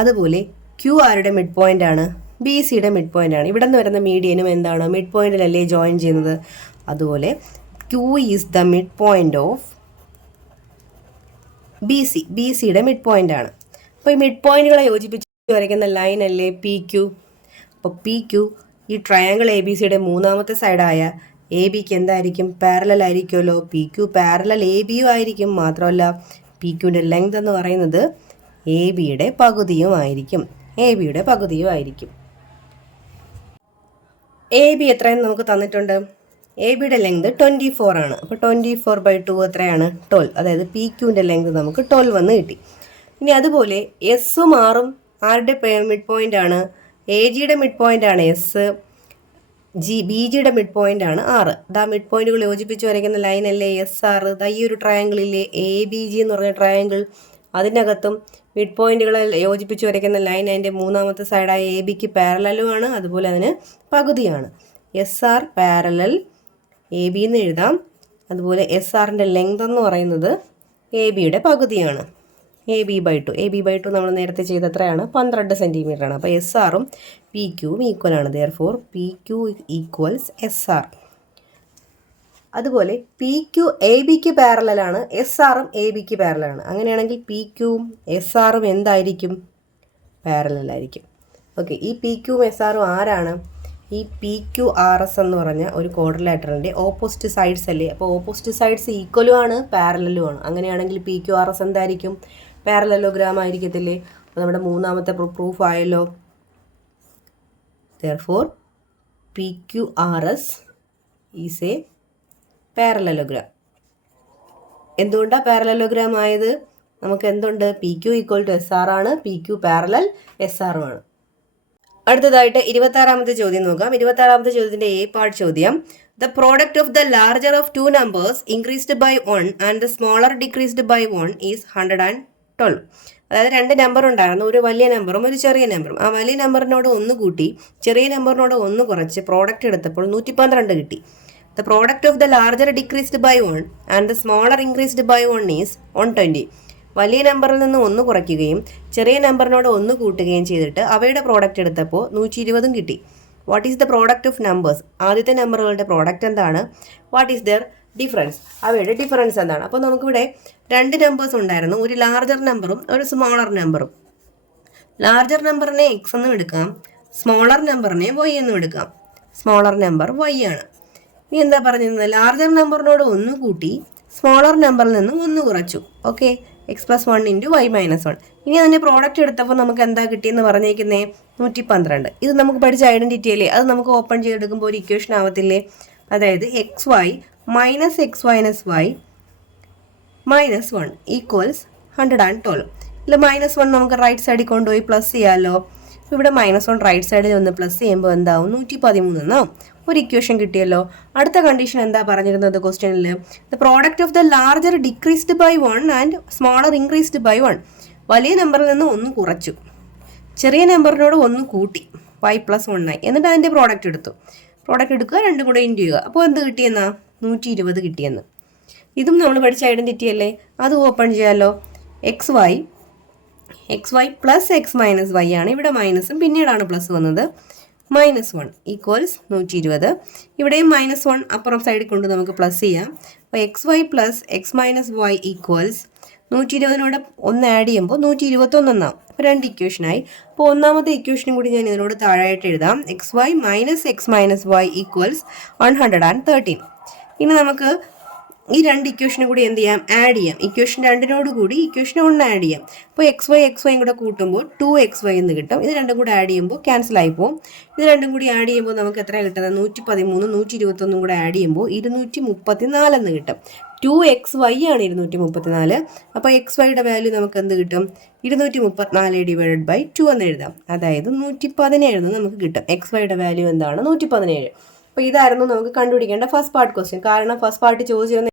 അതുപോലെ ക്യു ആരുടെ മിഡ് പോയിന്റ് ആണ്? ബി സിയുടെ മിഡ് പോയിന്റ് ആണ്. ഇവിടെ നിന്ന് വരുന്ന മീഡിയനും എന്താണ്? മിഡ് പോയിന്റിലല്ലേ ജോയിൻ ചെയ്യുന്നത്. അതുപോലെ Q is the mid point of B C. B സിയുടെ മിഡ് പോയിന്റ് ആണ്. അപ്പോൾ ഈ മിഡ് പോയിന്റുകളെ യോജിപ്പിച്ച് വരയ്ക്കുന്ന ലൈൻ അല്ലേ പി ക്യു. അപ്പോൾ പി ക്യു ഈ ട്രയാങ്കിൾ എ ബി സിയുടെ മൂന്നാമത്തെ സൈഡായ എ ബിക്ക് എന്തായിരിക്കും? പാരലൽ ആയിരിക്കുമല്ലോ. പി ക്യു പാരലൽ എ ബിയും ആയിരിക്കും. മാത്രമല്ല പി ക്യുവിൻ്റെ ലെങ്ത് എന്ന് പറയുന്നത് എ ബിയുടെ പകുതിയും ആയിരിക്കും. എ ബി എത്രയെന്ന് നമുക്ക് തന്നിട്ടുണ്ട്? എ ബിയുടെ ലെങ്ത് 24 ആണ്. അപ്പോൾ 24/2 എത്രയാണ്? 12. അതായത് പി ക്യുവിൻ്റെ ലെങ്ത് നമുക്ക് 12 എന്ന് കിട്ടി. ഇനി അതുപോലെ എസ്സും ആറും ആരുടെ മിഡ് പോയിന്റ് ആണ്? എ ജിയുടെ മിഡ് പോയിന്റ് ആണ് എസ്, ബി ജിയുടെ മിഡ് പോയിന്റ് ആണ് ആറ്. ഇതാ മിഡ് പോയിന്റുകൾ യോജിപ്പിച്ച് വരയ്ക്കുന്ന ലൈൻ അല്ലേ എസ് ആർ. ഈ ഒരു ട്രയാങ്കിളില്ലേ എ ബി ജി എന്ന് പറഞ്ഞ ട്രയാങ്കിൾ, അതിനകത്തും മിഡ് പോയിന്റുകളെ യോജിപ്പിച്ച് വരയ്ക്കുന്ന ലൈൻ അതിൻ്റെ മൂന്നാമത്തെ സൈഡായ എ ബിക്ക് പാരലലുമാണ്, അതുപോലെ അതിന് പകുതിയാണ്. S R parallel A B എന്ന് എഴുതാം. അതുപോലെ എസ് ആറിൻ്റെ ലെങ്ത് എന്ന് പറയുന്നത് എ ബിയുടെ പകുതിയാണ്. എ ബി ബൈ ടു നമ്മൾ നേരത്തെ ചെയ്ത എത്രയാണ്? 12 സെൻറ്റിമീറ്റർ ആണ്. അപ്പോൾ എസ് ആറും പി ക്യൂവും ഈക്വൽ ആണ്. Therefore P Q equals S R. അതുപോലെ പി ക്യൂ എ ബിക്ക് പാരലാണ്, എസ് ആറും എ ബിക്ക് പാരലാണ്. അങ്ങനെയാണെങ്കിൽ പി ക്യൂവും എസ് ആറും എന്തായിരിക്കും? പാരലായിരിക്കും. ഓക്കെ, ഈ പി ക്യൂവും എസ് ആറും ആരാണ്? ഈ പി ക്യു ആർ എസ് എന്ന് പറഞ്ഞ ഒരു ക്വാഡ്രിലാറ്ററലിൻ്റെ ഓപ്പോസിറ്റ് സൈഡ്സ് അല്ലേ. അപ്പോൾ ഓപ്പോസിറ്റ് സൈഡ്സ് ഈക്വലും ആണ് പാരലലും ആണ്. അങ്ങനെയാണെങ്കിൽ പി ക്യു ആർ എസ് എന്തായിരിക്കും? പാരലലോഗ്രാം ആയിരിക്കത്തില്ലേ? അപ്പോൾ നമ്മുടെ മൂന്നാമത്തെ പ്രൂഫ് ആയല്ലോ. Therefore P Q R S is a parallelogram. എന്തുകൊണ്ടാണ് പാരലലോഗ്രാം ആയത്? നമുക്ക് എന്തുണ്ട്? P Q equal to S R ആണ്, പി ക്യു പാരലൽ എസ് ആറും ആണ്. അടുത്തതായിട്ട് 26ാമത്തെ ചോദ്യം നോക്കാം. 26ാമത്തെ ചോദ്യത്തിന്റെ എ പാർട്ട് ചോദ്യം. The product of the larger of two numbers increased by 1 and the smaller decreased by 1 is 112. അതായത് രണ്ട് നമ്പർ ഉണ്ടായിരുന്നു, ഒരു വലിയ നമ്പറും ഒരു ചെറിയ നമ്പറും. ആ വലിയ നമ്പറിനോട് 1 കൂട്ടി ചെറിയ നമ്പറിനോട് 1 കുറച്ച് പ്രോഡക്റ്റ് എടുത്തപ്പോൾ 112 കിട്ടി. The product of the larger decreased by 1 and the smaller increased by 1 is 120. വലിയ നമ്പറിൽ നിന്ന് 1 കുറയ്ക്കുകയും ചെറിയ നമ്പറിനോട് 1 കൂട്ടുകയും ചെയ്തിട്ട് അവയുടെ പ്രോഡക്റ്റ് എടുത്തപ്പോൾ 120 കിട്ടി. What is the product of numbers? ആദ്യത്തെ നമ്പറുകളുടെ പ്രോഡക്റ്റ് എന്താണ്? What is there difference? അവയുടെ ഡിഫറൻസ് എന്താണ്? അപ്പോൾ നമുക്കിവിടെ രണ്ട് നമ്പേഴ്സ് ഉണ്ടായിരുന്നു, ഒരു ലാർജർ നമ്പറും ഒരു സ്മോളർ നമ്പറും. ലാർജർ നമ്പറിനെ എക്സ് എന്നും എടുക്കാം, സ്മോളർ നമ്പറിനെ വൈ എന്നും എടുക്കാം. സ്മോളർ നമ്പർ വൈ ആണ്. ഇനി എന്താ പറഞ്ഞിരുന്നത്? ലാർജർ നമ്പറിനോട് 1 കൂട്ടി സ്മോളർ നമ്പറിൽ നിന്ന് 1 കുറച്ചു. Okay, x plus 1 into y minus 1. ഇനി അതിൻ്റെ പ്രോഡക്റ്റ് എടുത്തപ്പോൾ നമുക്ക് എന്താ കിട്ടിയെന്ന് പറഞ്ഞേക്കുന്നേ? 112. ഇത് നമുക്ക് പഠിച്ച ഐഡൻറ്റിറ്റി അല്ലേ, അത് നമുക്ക് ഓപ്പൺ ചെയ്തെടുക്കുമ്പോൾ ഒരു ഇക്വേഷൻ ആവത്തില്ലേ? അതായത് x Y minus X minus Y minus 1 equals 112. ഇതിൽ -1 നമുക്ക് റൈറ്റ് സൈഡിൽ കൊണ്ടുപോയി പ്ലസ് ചെയ്യാമല്ലോ. ഇവിടെ -1 റൈറ്റ് സൈഡിൽ ഒന്ന് പ്ലസ് ചെയ്യുമ്പോൾ എന്താവും? 113 എന്നാവും. ഒരു ഇക്വേഷൻ കിട്ടിയല്ലോ. അടുത്ത കണ്ടീഷൻ എന്താ പറഞ്ഞിരുന്നത് ക്വസ്റ്റ്യനിൽ? The product of the larger decreased by 1 and smaller increased by 1. വലിയ നമ്പറിൽ നിന്ന് 1 കുറച്ചു, ചെറിയ നമ്പറിനോട് 1 കൂട്ടി, y + 1 ആയി. എന്നിട്ട് അതിൻ്റെ പ്രോഡക്റ്റ് എടുത്തു. പ്രോഡക്റ്റ് എടുക്കുക, രണ്ടും കൂടെ ഇൻറ്റു ചെയ്യുക. അപ്പോൾ എന്ത് കിട്ടിയെന്നാ? 120 കിട്ടിയെന്ന്. ഇതും നമ്മൾ പഠിച്ച ഐഡൻറ്റിറ്റി അല്ലേ, അത് ഓപ്പൺ ചെയ്യാമല്ലോ. X Y plus X minus y ആണ്. ഇവിടെ മൈനസും പിന്നീടാണ് പ്ലസ് വന്നത്. -1 ഈക്വൽസ് 120. ഇവിടെയും -1 അപ്പുറം സൈഡിൽ കൊണ്ട് നമുക്ക് പ്ലസ് ചെയ്യാം. അപ്പോൾ X Y plus X minus Y equals 120നോട് 1 ആഡ് ചെയ്യുമ്പോൾ 121 എന്നാവും. അപ്പോൾ രണ്ട് ഇക്വേഷനായി. അപ്പോൾ ഒന്നാമത്തെ ഇക്വേഷനും കൂടി ഞാൻ ഇതിനോട് താഴായിട്ട് എഴുതാം. X Y minus X minus Y equals 113. ഇനി നമുക്ക് ഈ രണ്ട് ഇക്വേഷനും കൂടി എന്ത് ചെയ്യാം? ആഡ് ചെയ്യാം. ഇക്വേഷൻ 2നോട് കൂടി ഇക്വേഷൻ 1 ആഡ് ചെയ്യാം. അപ്പോൾ എക്സ് വൈയും കൂടെ കൂട്ടുമ്പോൾ 2xy എന്ന് കിട്ടും. ഇത് രണ്ടും കൂടി ആഡ് ചെയ്യുമ്പോൾ ക്യാൻസൽ ആയി പോകും. ഇത് രണ്ടും കൂടി ആഡ് ചെയ്യുമ്പോൾ നമുക്ക് എത്ര കിട്ടുന്നത്? 113 121 കൂടെ ആഡ് ചെയ്യുമ്പോൾ 234 എന്ന് കിട്ടും. 2xy ആണ് 234. അപ്പോൾ എക്സ് വൈയുടെ വാല്യൂ നമുക്ക് എന്ത് കിട്ടും? 234 / 2 എന്ന് എഴുതാം. അതായത് 117 എന്ന് നമുക്ക് കിട്ടും. എക്സ് വൈയുടെ വാല്യൂ എന്താണ്? 117. അപ്പോൾ ഇതായിരുന്നു നമുക്ക് കണ്ടുപിടിക്കേണ്ട ഫസ്റ്റ് പാർട്ട് ക്വസ്റ്റ്യൻ. കാരണം ഫസ്റ്റ് പാർട്ട് ചോദിച്ചിരുന്ന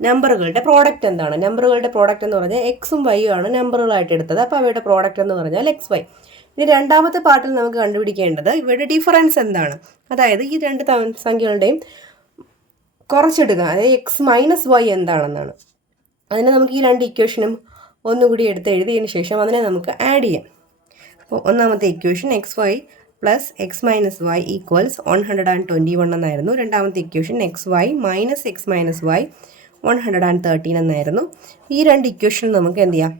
നമ്പറുകളുടെ പ്രോഡക്റ്റ് എന്താണ്? നമ്പറുകളുടെ പ്രോഡക്റ്റ് എന്ന് പറഞ്ഞാൽ എക്സും വൈയും ആണ് നമ്പറുകളായിട്ട് എടുത്തത്. അപ്പോൾ അവയുടെ പ്രോഡക്റ്റ് എന്ന് പറഞ്ഞാൽ എക്സ് വൈ. ഇനി രണ്ടാമത്തെ പാർട്ടിൽ നമുക്ക് കണ്ടുപിടിക്കേണ്ടത് ഇവയുടെ ഡിഫറൻസ് എന്താണ്. അതായത് ഈ രണ്ട് സംഖ്യകളുടെയും കുറച്ചെടുക്കുക, അതായത് എക്സ് മൈനസ് വൈ എന്താണെന്നാണ്. അതിനെ നമുക്ക് ഈ രണ്ട് ഇക്വേഷനും ഒന്നുകൂടി എടുത്ത് എഴുതിയതിന് ശേഷം അതിനെ നമുക്ക് ആഡ് ചെയ്യാം. അപ്പോൾ ഒന്നാമത്തെ equation x Y plus X minus Y equals 121 എന്നായിരുന്നു. രണ്ടാമത്തെ equation x Y minus X minus y 113 എന്നായിരുന്നു. ഈ രണ്ട് ഇക്വേഷൻ നമുക്ക് എന്ത് ചെയ്യാം?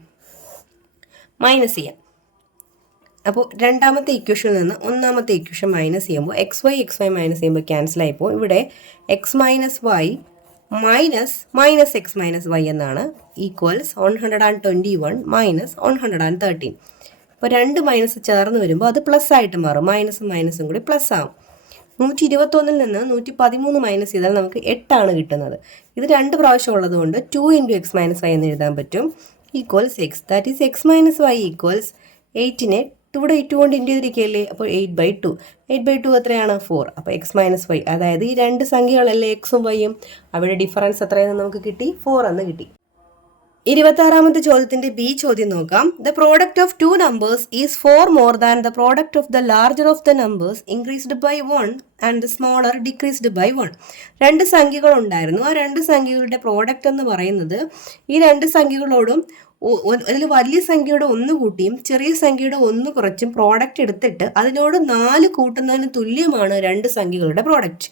മൈനസ് ചെയ്യാം. അപ്പോൾ രണ്ടാമത്തെ ഇക്വേഷനിൽ നിന്ന് ഒന്നാമത്തെ ഇക്വേഷൻ മൈനസ് ചെയ്യുമ്പോൾ എക്സ് വൈ മൈനസ് ചെയ്യുമ്പോൾ ക്യാൻസൽ ആയിപ്പോൾ ഇവിടെ X minus Y minus X minus Y എന്നാണ്. Equals 121 minus 113. അപ്പോൾ രണ്ട് മൈനസ് ചേർന്ന് വരുമ്പോൾ അത് പ്ലസ് ആയിട്ട് മാറും. മൈനസും കൂടി പ്ലസ് ആവും. 121 നിന്ന് 113 മൈനസ് ചെയ്താൽ നമുക്ക് 8 ആണ് കിട്ടുന്നത്. ഇത് രണ്ട് പ്രാവശ്യം ഉള്ളതുകൊണ്ട് 2 × x - y എന്ന് എഴുതാൻ പറ്റും. Equals X. That is X minus Y equals 8നെ 2 കൊണ്ട് ഇൻറ്റു ചെയ്തിരിക്കുകയല്ലേ, അപ്പോൾ 8/2. 8/2 എത്രയാണ് 4. അപ്പോൾ എക്സ് മൈനസ് വൈ, അതായത് ഈ രണ്ട് സംഖ്യകളല്ലേ എക്സും വൈയും, അവിടെ ഡിഫറൻസ് എത്രയെന്ന് നമുക്ക് കിട്ടി, 4 എന്ന് കിട്ടി. 26ാമത്തെ ചോദ്യത്തിന്റെ ബി ചോദ്യം നോക്കാം. The product of two numbers is 4 more than the product of the larger of the numbers increased by 1 and the smaller decreased by 1. രണ്ട് സംഖ്യകൾ ഉണ്ടായിരുന്നു. ആ രണ്ട് സംഖ്യകളുടെ പ്രോഡക്റ്റ് എന്ന് പറയുന്നത് ഈ രണ്ട് സംഖ്യകളോടും അതിൽ വലിയ സംഖ്യയുടെ 1 കൂട്ടിയും ചെറിയ സംഖ്യയുടെ 1 കുറച്ചും പ്രോഡക്റ്റ് എടുത്തിട്ട് അതിനോട് 4 കൂട്ടുന്നതിന് തുല്യമാണ് രണ്ട് സംഖ്യകളുടെ product.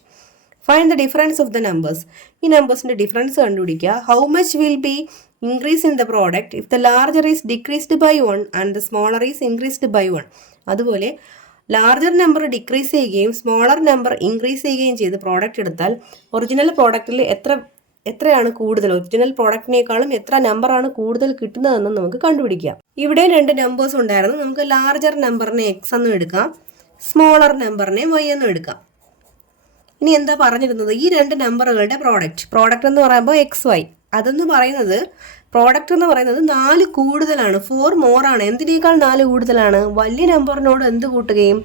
Find the difference of the numbers. ഈ നമ്പേഴ്സിന്റെ ഡിഫറൻസ് കണ്ടുപിടിക്കുക. How much will B increase in the product if the larger is decreased by 1 and the smaller is increased by 1. അതുപോലെ ലാർജർ നമ്പർ ഡിക്രീസ് ചെയ്യുകയും സ്മോളർ നമ്പർ ഇൻക്രീസ് ചെയ്യുകയും ചെയ്ത് പ്രോഡക്റ്റ് എടുത്താൽ ഒറിജിനൽ പ്രോഡക്റ്റിൽ എത്രയാണ് കൂടുതൽ, ഒറിജിനൽ പ്രോഡക്റ്റിനേക്കാളും എത്ര നമ്പറാണ് കൂടുതൽ കിട്ടുന്നതെന്ന് നമുക്ക് കണ്ടുപിടിക്കാം. ഇവിടെ രണ്ട് നമ്പേഴ്സ് ഉണ്ടായിരുന്നു. നമുക്ക് ലാർജർ നമ്പറിനെ എക്സ് എന്നും എടുക്കാം, സ്മോളർ നമ്പറിനെ വൈ എന്നും എടുക്കാം. ഇനി എന്താ പറഞ്ഞിരുന്നത്, ഈ രണ്ട് നമ്പറുകളുടെ പ്രോഡക്റ്റ് എന്ന് പറയുമ്പോൾ എക്സ് വൈ, അതെന്ന് പറയുന്നത് പ്രോഡക്റ്റ് എന്ന് പറയുന്നത് 4 കൂടുതലാണ്, 4 മോറാണ്. എന്തിനേക്കാൾ 4 കൂടുതലാണ്, വലിയ നമ്പറിനോട് എന്ത് കൂട്ടുകയും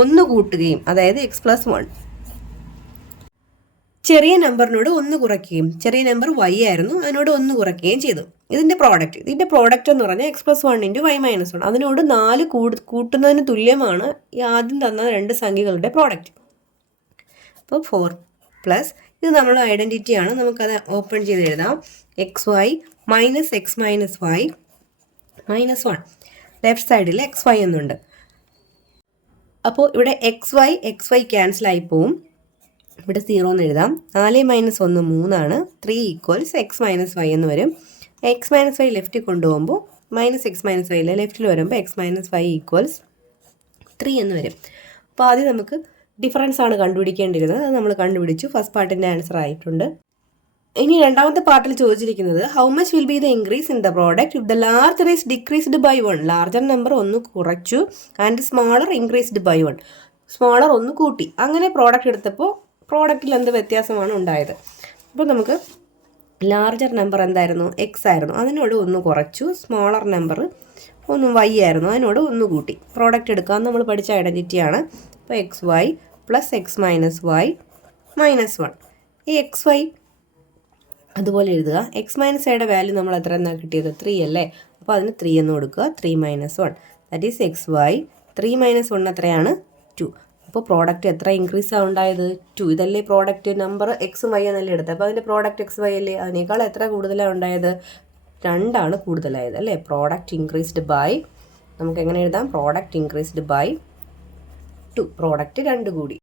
1 കൂട്ടുകയും, അതായത് x+1. ചെറിയ നമ്പറിനോട് 1 കുറയ്ക്കുകയും, ചെറിയ നമ്പർ y ആയിരുന്നു, അതിനോട് 1 കുറയ്ക്കുകയും ചെയ്തു. ഇതിന്റെ പ്രോഡക്റ്റ് എന്ന് പറഞ്ഞാൽ x+1 × y-1, അതിനോട് 4 കൂട്ടുന്നതിന് തുല്യമാണ് ഈ ആദ്യം തന്ന രണ്ട് സംഖ്യകളുടെ പ്രോഡക്റ്റ്. അപ്പോൾ 4 പ്ലസ് ഇത് നമ്മൾ ഐഡൻറ്റിറ്റിയാണ്, നമുക്കത് ഓപ്പൺ ചെയ്ത് എഴുതാം. xy minus x minus y minus 1. Left സൈഡിൽ xy എന്നുണ്ട്. അപ്പോൾ ഇവിടെ xy ക്യാൻസൽ ആയി പോവും. ഇവിടെ 0 എന്ന് എഴുതാം. 4 - 1 3 3 ഈക്വൽസ് x മൈനസ് വൈ എന്ന് വരും. x മൈനസ് വൈ ലെഫ്റ്റിൽ കൊണ്ടുപോകുമ്പോൾ മൈനസ് x മൈനസ് വൈ ലെഫ്റ്റിൽ വരുമ്പോൾ x മൈനസ് വൈ ഈക്വൽസ് 3 എന്ന് വരും. അപ്പോൾ ആദ്യം നമുക്ക് ഡിഫറൻസ് ആണ് കണ്ടുപിടിക്കേണ്ടിരുന്നത്, അത് നമ്മൾ കണ്ടുപിടിച്ചു. ഫസ്റ്റ് പാർട്ടിൻ്റെ ആൻസർ ആയിട്ടുണ്ട്. ഇനി രണ്ടാമത്തെ പാർട്ടിൽ ചോദിച്ചിരിക്കുന്നത് how much will be the increase in the product if the larger is decreased by 1. Larger number 1 കുറച്ചു and smaller increased by 1. Smaller 1 കൂട്ടി. അങ്ങനെ പ്രോഡക്റ്റ് എടുത്തപ്പോൾ പ്രോഡക്റ്റിൽ എന്ത് വ്യത്യാസമാണ് ഉണ്ടായത്. അപ്പോൾ നമുക്ക് ലാർജർ നമ്പർ എന്തായിരുന്നു, എക്സ് ആയിരുന്നു, അതിനോട് 1 കുറച്ചു. സ്മോളർ നമ്പർ y ആയിരുന്നു, അതിനോട് 1 കൂട്ടി. പ്രോഡക്റ്റ് എടുക്കാൻ നമ്മൾ പഠിച്ച ഐഡൻറ്റിറ്റിയാണ്. അപ്പോൾ xy plus x minus Y minus 1. ഈ xy അതുപോലെ എഴുതുക. എക്സ് മൈനസ് വൈയുടെ വാല്യൂ നമ്മൾ എത്ര എന്നാണ് കിട്ടിയത്, 3 അല്ലേ. അപ്പോൾ അതിന് 3 എന്ന് കൊടുക്കുക. 3 - 1 ദാറ്റ് ഈസ് xy. 3 - 1 എത്രയാണ്, 2. അപ്പോൾ പ്രോഡക്റ്റ് എത്ര ഇൻക്രീസ് ആണ് ഉണ്ടായത്, 2. ഇതല്ലേ പ്രോഡക്റ്റ്, നമ്പർ എക്സും വൈ എന്നല്ലേ എടുത്തത്. അപ്പോൾ അതിൻ്റെ പ്രോഡക്റ്റ് XY അല്ലേ, അതിനേക്കാൾ എത്ര കൂടുതലാണ് ഉണ്ടായത്, 2 കൂടുതലായത് അല്ലേ. പ്രോഡക്റ്റ് ഇൻക്രീസ്ഡ് ബൈ, നമുക്ക് എങ്ങനെ എഴുതാം, പ്രോഡക്റ്റ് ഇൻക്രീസ്ഡ് ബൈ 2. പ്രോഡക്റ്റ് 2 കൂടി.